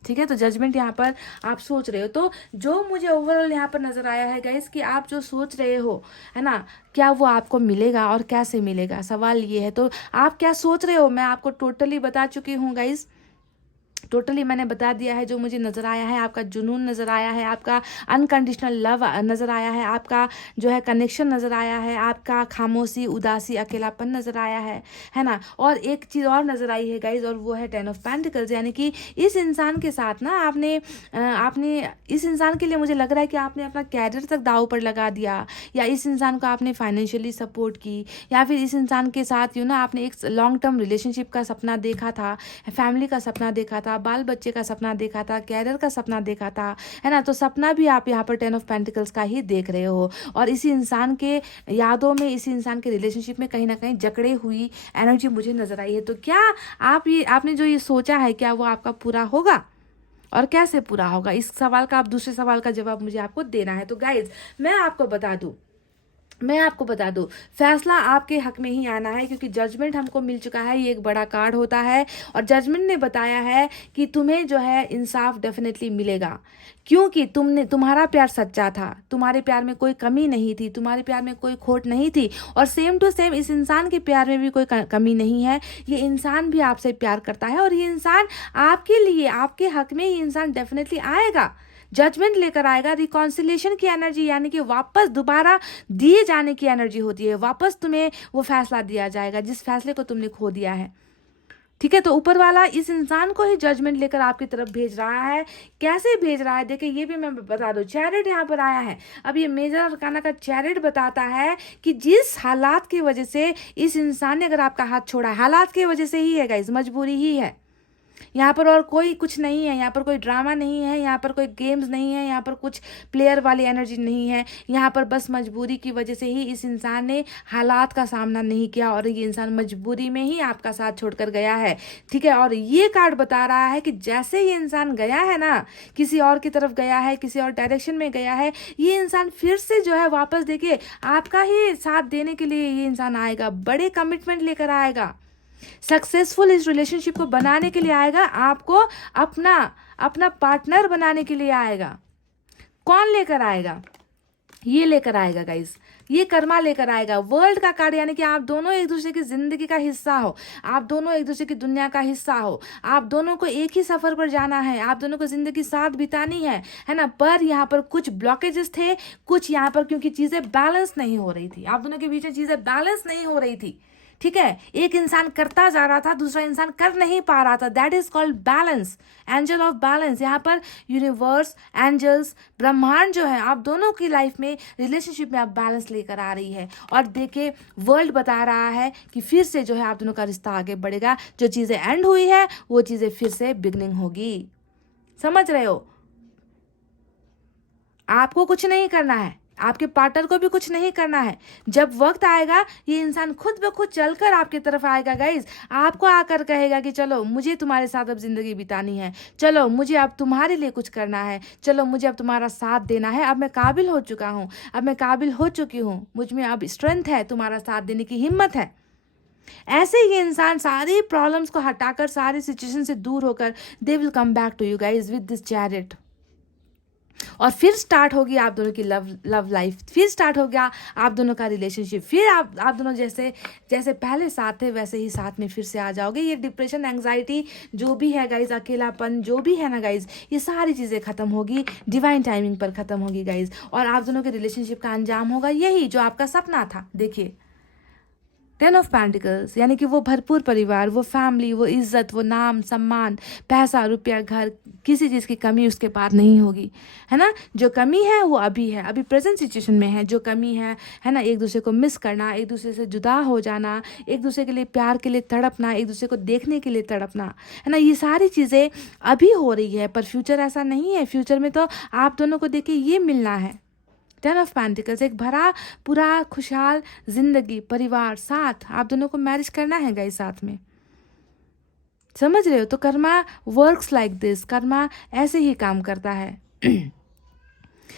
ठीक है। तो जजमेंट यहाँ पर आप सोच रहे हो। तो जो मुझे ओवरऑल यहाँ पर नज़र आया है गाइस कि आप जो सोच रहे हो, है ना, क्या वो आपको मिलेगा और कैसे मिलेगा, सवाल ये है। तो आप क्या सोच रहे हो मैं आपको टोटली बता चुकी हूँ गाइस। टोटली मैंने बता दिया है जो मुझे नज़र आया है। आपका जुनून नज़र आया है, आपका अनकंडीशनल लव नज़र आया है, आपका जो है कनेक्शन नज़र आया है, आपका खामोशी, उदासी, अकेलापन नज़र आया है ना। और एक चीज़ और नज़र आई है गाइज, और वो है 10 ऑफ पेंटिकल्स। यानी कि इस इंसान के साथ ना आपने इस इंसान के लिए मुझे लग रहा है कि आपने अपना कैरियर तक दाव पर लगा दिया, या इस इंसान को आपने फाइनेंशियली सपोर्ट की, या फिर इस इंसान के साथ आपने एक लॉन्ग टर्म रिलेशनशिप का सपना देखा था, फैमिली का सपना देखा था, बाल बच्चे का सपना देखा था, कैरियर का सपना देखा था, है ना। तो सपना भी आप यहाँ पर 10 ऑफ पेंटिकल्स का ही देख रहे हो, और इसी इंसान के यादों में, इसी इंसान के रिलेशनशिप में कहीं ना कहीं जकड़े हुई एनर्जी मुझे नजर आई है। तो क्या आपने जो ये सोचा है, क्या वो आपका पूरा होगा और कैसे पूरा होगा? इस सवाल का दूसरे सवाल का जवाब मुझे आपको देना है। तो गाइज मैं आपको बता दूं फैसला आपके हक में ही आना है, क्योंकि जजमेंट हमको मिल चुका है। ये एक बड़ा कार्ड होता है, और जजमेंट ने बताया है कि तुम्हें जो है इंसाफ डेफिनेटली मिलेगा, क्योंकि तुम्हारा प्यार सच्चा था, तुम्हारे प्यार में कोई कमी नहीं थी, तुम्हारे प्यार में कोई खोट नहीं थी, और सेम टू सेम इस इंसान के प्यार में भी कोई कमी नहीं है। ये इंसान भी आपसे प्यार करता है, और ये इंसान आपके लिए, आपके हक में ये इंसान डेफिनेटली आएगा। जजमेंट लेकर आएगा, रिकॉन्सिलेशन की एनर्जी, यानी कि वापस दोबारा दिए जाने की एनर्जी होती है, वापस तुम्हें वो फैसला दिया जाएगा जिस फैसले को तुमने खो दिया है। ठीक है, तो ऊपर वाला इस इंसान को ही जजमेंट लेकर आपकी तरफ भेज रहा है। कैसे भेज रहा है देखिए, ये भी मैं बता दूं, चैरिट यहाँ पर आया है। अब ये मेजर अरकाना का चैरिट बताता है कि जिस हालात की वजह से इस इंसान ने अगर आपका हाथ छोड़ा है, हालात की वजह से ही है गाइस, मजबूरी ही है यहाँ पर, और कोई कुछ नहीं है यहाँ पर, कोई ड्रामा नहीं है यहाँ पर, कोई गेम्स नहीं है यहाँ पर, कुछ प्लेयर वाली एनर्जी नहीं है यहाँ पर, बस मजबूरी की वजह से ही इस इंसान ने हालात का सामना नहीं किया और ये इंसान मजबूरी में ही आपका साथ छोड़कर गया है। ठीक है, और ये कार्ड बता रहा है कि जैसे ये इंसान गया है ना, किसी और की तरफ गया है, किसी और डायरेक्शन में गया है, ये इंसान फिर से जो है वापस देखिए आपका ही साथ देने के लिए ये इंसान आएगा, बड़े कमिटमेंट लेकर आएगा, सक्सेसफुल इस रिलेशनशिप को बनाने के लिए आएगा, आपको अपना पार्टनर बनाने के लिए आएगा। कौन लेकर आएगा? ये लेकर आएगा गाइस, ये कर्मा लेकर आएगा। वर्ल्ड का कार्ड, यानी कि आप दोनों एक दूसरे की जिंदगी का हिस्सा हो, आप दोनों एक दूसरे की दुनिया का हिस्सा हो, आप दोनों को एक ही सफर पर जाना है, आप दोनों को जिंदगी साथ बितानी है ना। पर यहाँ पर कुछ ब्लॉकेजेस थे, कुछ यहाँ पर क्योंकि चीजें बैलेंस नहीं हो रही थी, आप दोनों के बीच में चीजें बैलेंस नहीं हो रही थी। ठीक है, एक इंसान करता जा रहा था, दूसरा इंसान कर नहीं पा रहा था, that is called balance, angel of balance. यहाँ पर यूनिवर्स, एंजल्स, ब्रह्मांड जो है आप दोनों की लाइफ में, रिलेशनशिप में आप बैलेंस लेकर आ रही है। और देखिए वर्ल्ड बता रहा है कि फिर से जो है आप दोनों का रिश्ता आगे बढ़ेगा, जो चीजें एंड हुई है वो चीजें फिर से बिगनिंग होगी। समझ रहे हो? आपको कुछ नहीं करना है, आपके पार्टनर को भी कुछ नहीं करना है। जब वक्त आएगा ये इंसान खुद ब खुद चलकर आपकी तरफ आएगा गाइज, आपको आकर कहेगा कि चलो मुझे तुम्हारे साथ अब जिंदगी बितानी है, चलो मुझे अब तुम्हारे लिए कुछ करना है, चलो मुझे अब तुम्हारा साथ देना है, अब मैं काबिल हो चुका हूँ, अब मैं काबिल हो चुकी हूँ, मुझ में अब स्ट्रेंथ है, तुम्हारा साथ देने की हिम्मत है। ऐसे ये इंसान सारी प्रॉब्लम्स को हटाकर, सारी सिचुएशन से दूर होकर, they will come back to you guys with this chariot. और फिर स्टार्ट होगी आप दोनों की लव लाइफ, फिर स्टार्ट हो गया आप दोनों का रिलेशनशिप, फिर आप दोनों जैसे पहले साथ थे वैसे ही साथ में फिर से आ जाओगे। ये डिप्रेशन, एंग्जाइटी जो भी है गाइज, अकेलापन जो भी है ना गाइज, ये सारी चीज़ें खत्म होगी, डिवाइन टाइमिंग पर खत्म होगी गाइज। और आप दोनों के रिलेशनशिप का अंजाम होगा यही जो आपका सपना था। देखिए 10 ऑफ पेंटिकल्स, यानी कि वो भरपूर परिवार, वो फैमिली, वो इज्जत, वो नाम सम्मान, पैसा रुपया घर, किसी चीज़ की कमी उसके पास नहीं होगी, है ना। जो कमी है वो अभी है, अभी प्रेजेंट सिचुएशन में है। जो कमी है ना, एक दूसरे को मिस करना, एक दूसरे से जुदा हो जाना, एक दूसरे के लिए प्यार के लिए तड़पना, एक दूसरे को देखने के लिए तड़पना, है ना, ये सारी चीज़ें अभी हो रही है। पर फ्यूचर ऐसा नहीं है, फ्यूचर में तो आप दोनों को देखिए ये मिलना है। 10 ऑफ पेंटिकल्स, एक भरा पूरा खुशहाल जिंदगी, परिवार, साथ, आप दोनों को मैरिज करना है गाइस साथ में। समझ रहे हो? तो Karma works like this, Karma ऐसे ही काम करता है।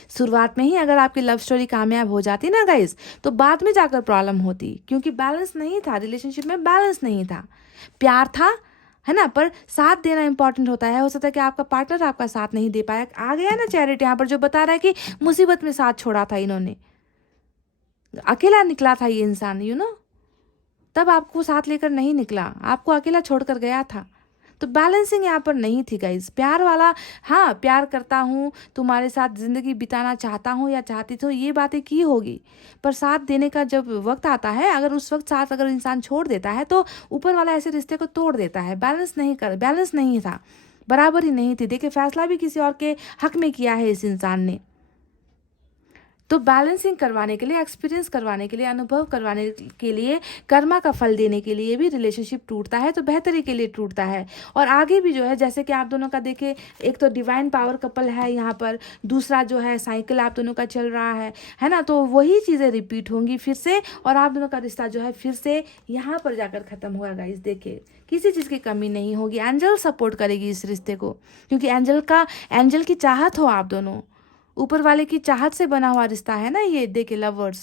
शुरुआत में ही अगर आपकी लव स्टोरी कामयाब हो जाती ना गाइस, तो बाद में जाकर प्रॉब्लम होती, क्योंकि बैलेंस नहीं था, रिलेशनशिप में बैलेंस नहीं था, प्यार था, है ना, पर साथ देना इंपॉर्टेंट होता है। हो सकता है कि आपका पार्टनर आपका साथ नहीं दे पाया। आ गया ना चैरिट यहाँ पर जो बता रहा है कि मुसीबत में साथ छोड़ा था इन्होंने, अकेला निकला था ये इंसान, तब आपको साथ लेकर नहीं निकला, आपको अकेला छोड़कर गया था। तो बैलेंसिंग यहाँ पर नहीं थी गाइज। प्यार वाला, हाँ प्यार करता हूँ, तुम्हारे साथ ज़िंदगी बिताना चाहता हूँ या चाहती तो ये बातें की होगी, पर साथ देने का जब वक्त आता है, अगर उस वक्त साथ अगर इंसान छोड़ देता है तो ऊपर वाला ऐसे रिश्ते को तोड़ देता है। बैलेंस नहीं था, बराबरी नहीं थी। देखिए फैसला भी किसी और के हक में किया है इस इंसान ने। तो बैलेंसिंग करवाने के लिए, एक्सपीरियंस करवाने के लिए, अनुभव करवाने के लिए, कर्मा का फल देने के लिए भी रिलेशनशिप टूटता है, तो बेहतरी के लिए टूटता है। और आगे भी जो है, जैसे कि आप दोनों का देखिए, एक तो डिवाइन पावर कपल है यहाँ पर, दूसरा जो है साइकिल आप दोनों का चल रहा है ना, तो वही चीज़ें रिपीट होंगी फिर से, और आप दोनों का रिश्ता जो है फिर से यहाँ पर जाकर ख़त्म होगा गाइस। देखिए किसी चीज़ की कमी नहीं होगी, एंजल सपोर्ट करेगी इस रिश्ते को, क्योंकि एंजल की चाहत हो आप दोनों, ऊपर वाले की चाहत से बना हुआ रिश्ता है ना ये। देखिए लवर्स,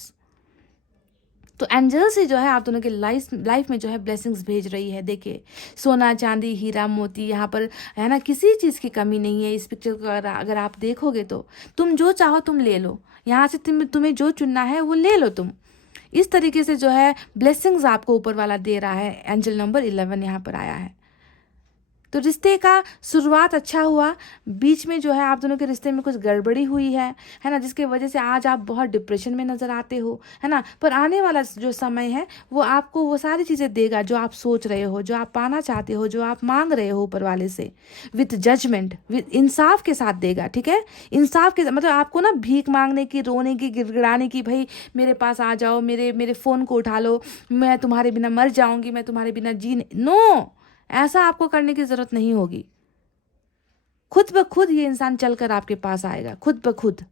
तो एंजल से जो है आप दोनों के लाइफ में जो है ब्लेसिंग्स भेज रही है। देखिए सोना चांदी हीरा मोती यहाँ पर है ना, किसी चीज़ की कमी नहीं है। इस पिक्चर को अगर आप देखोगे तो तुम जो चाहो तुम ले लो, यहाँ से तुम्हें जो चुनना है वो ले लो तुम। इस तरीके से जो है ब्लेसिंग्स आपको ऊपर वाला दे रहा है। एंजल नंबर 11 यहाँ पर आया है। तो रिश्ते का शुरुआत अच्छा हुआ, बीच में जो है आप दोनों के रिश्ते में कुछ गड़बड़ी हुई है ना, जिसके वजह से आज आप बहुत डिप्रेशन में नज़र आते हो, है ना। पर आने वाला जो समय है वो आपको वो सारी चीज़ें देगा जो आप सोच रहे हो, जो आप पाना चाहते हो, जो आप मांग रहे हो ऊपर वाले से, विथ जजमेंट, विथ इंसाफ के साथ देगा, ठीक है। इंसाफ के मतलब आपको ना भीख मांगने की, रोने की, गिड़गिड़ाने की, भाई मेरे पास आ जाओ, मेरे फ़ोन को उठा लो, मैं तुम्हारे बिना मर जाऊंगी, मैं तुम्हारे बिना नो, ऐसा आपको करने की ज़रूरत नहीं होगी। खुद ब खुद ये इंसान चलकर आपके पास आएगा, खुद ब खुद,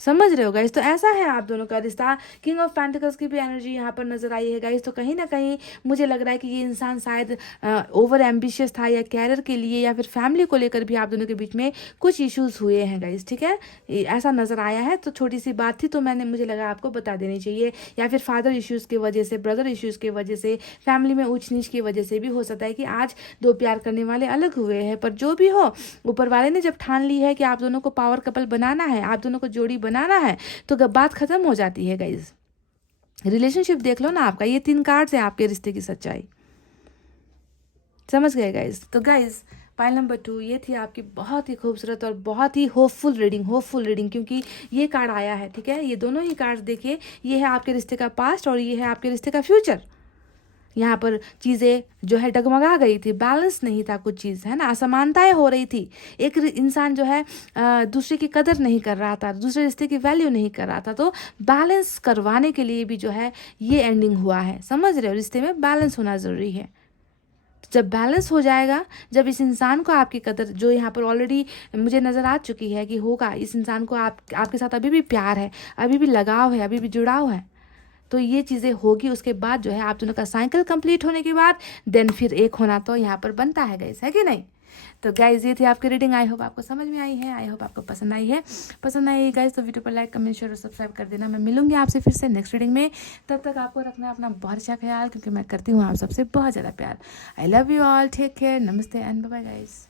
समझ रहे हो गाइस। तो ऐसा है आप दोनों का रिश्ता। किंग ऑफ पेंटिकल्स की भी एनर्जी यहाँ पर नजर आई है गाइस। तो कहीं ना कहीं मुझे लग रहा है कि ये इंसान शायद ओवर एम्बिशियस था, या कैरियर के लिए या फिर फैमिली को लेकर भी आप दोनों के बीच में कुछ इश्यूज हुए हैं गाइस, ठीक है, ऐसा नजर आया है। तो छोटी सी बात थी, तो मुझे लगा आपको बता देनी चाहिए, या फिर फादर इश्यूज की वजह से, ब्रदर इश्यूज की वजह से, फैमिली में ऊंच नीच की वजह से भी हो सकता है कि आज दो प्यार करने वाले अलग हुए हैं। पर जो भी हो, ऊपर वाले ने जब ठान ली है कि आप दोनों को पावर कपल बनाना है, आप दोनों को जोड़ी बनाना है, तो बात खत्म हो जाती है गाइज। रिलेशनशिप देख लो ना आपका, ये 3 कार्ड्स हैं आपके रिश्ते की सच्चाई, समझ गए गाइज। तो गाइज पाइल नंबर 2 ये थी आपकी बहुत ही खूबसूरत और बहुत ही होपफुल रीडिंग, क्योंकि ये कार्ड आया है, ठीक है। ये दोनों ही कार्ड्स देखिए, ये है आपके रिश्ते का पास्ट और ये है आपके रिश्ते का फ्यूचर। यहाँ पर चीज़ें जो है डगमगा गई थी, बैलेंस नहीं था कुछ चीज़, है ना, असमानताएं हो रही थी। एक इंसान जो है दूसरे की कदर नहीं कर रहा था, दूसरे रिश्ते की वैल्यू नहीं कर रहा था। तो बैलेंस करवाने के लिए भी जो है ये एंडिंग हुआ है, समझ रहे हो। रिश्ते में बैलेंस होना ज़रूरी है। जब बैलेंस हो जाएगा, जब इस इंसान को आपकी कदर, जो यहाँ पर ऑलरेडी मुझे नज़र आ चुकी है कि होगा, इस इंसान को आपके साथ अभी भी प्यार है, अभी भी लगाव है, अभी भी जुड़ाव है, तो ये चीज़ें होगी। उसके बाद जो है आप दोनों का साइकिल कंप्लीट होने के बाद देन फिर एक होना तो यहाँ पर बनता है गाइस, है कि नहीं। तो गाइज ये थी आपकी रीडिंग। आई होप आपको समझ में आई है, आई होप आपको पसंद आई है गाइज। तो वीडियो पर लाइक, कमेंट, शेयर और सब्सक्राइब कर देना। मैं मिलूंगी आपसे फिर से नेक्स्ट रीडिंग में। तब तक आपको रखना है अपना बहुत अच्छा ख्याल, क्योंकि मैं करती हूँ आप सबसे बहुत ज़्यादा प्यार। I love you all, take care, नमस्ते एंड बाय बाय गाइज।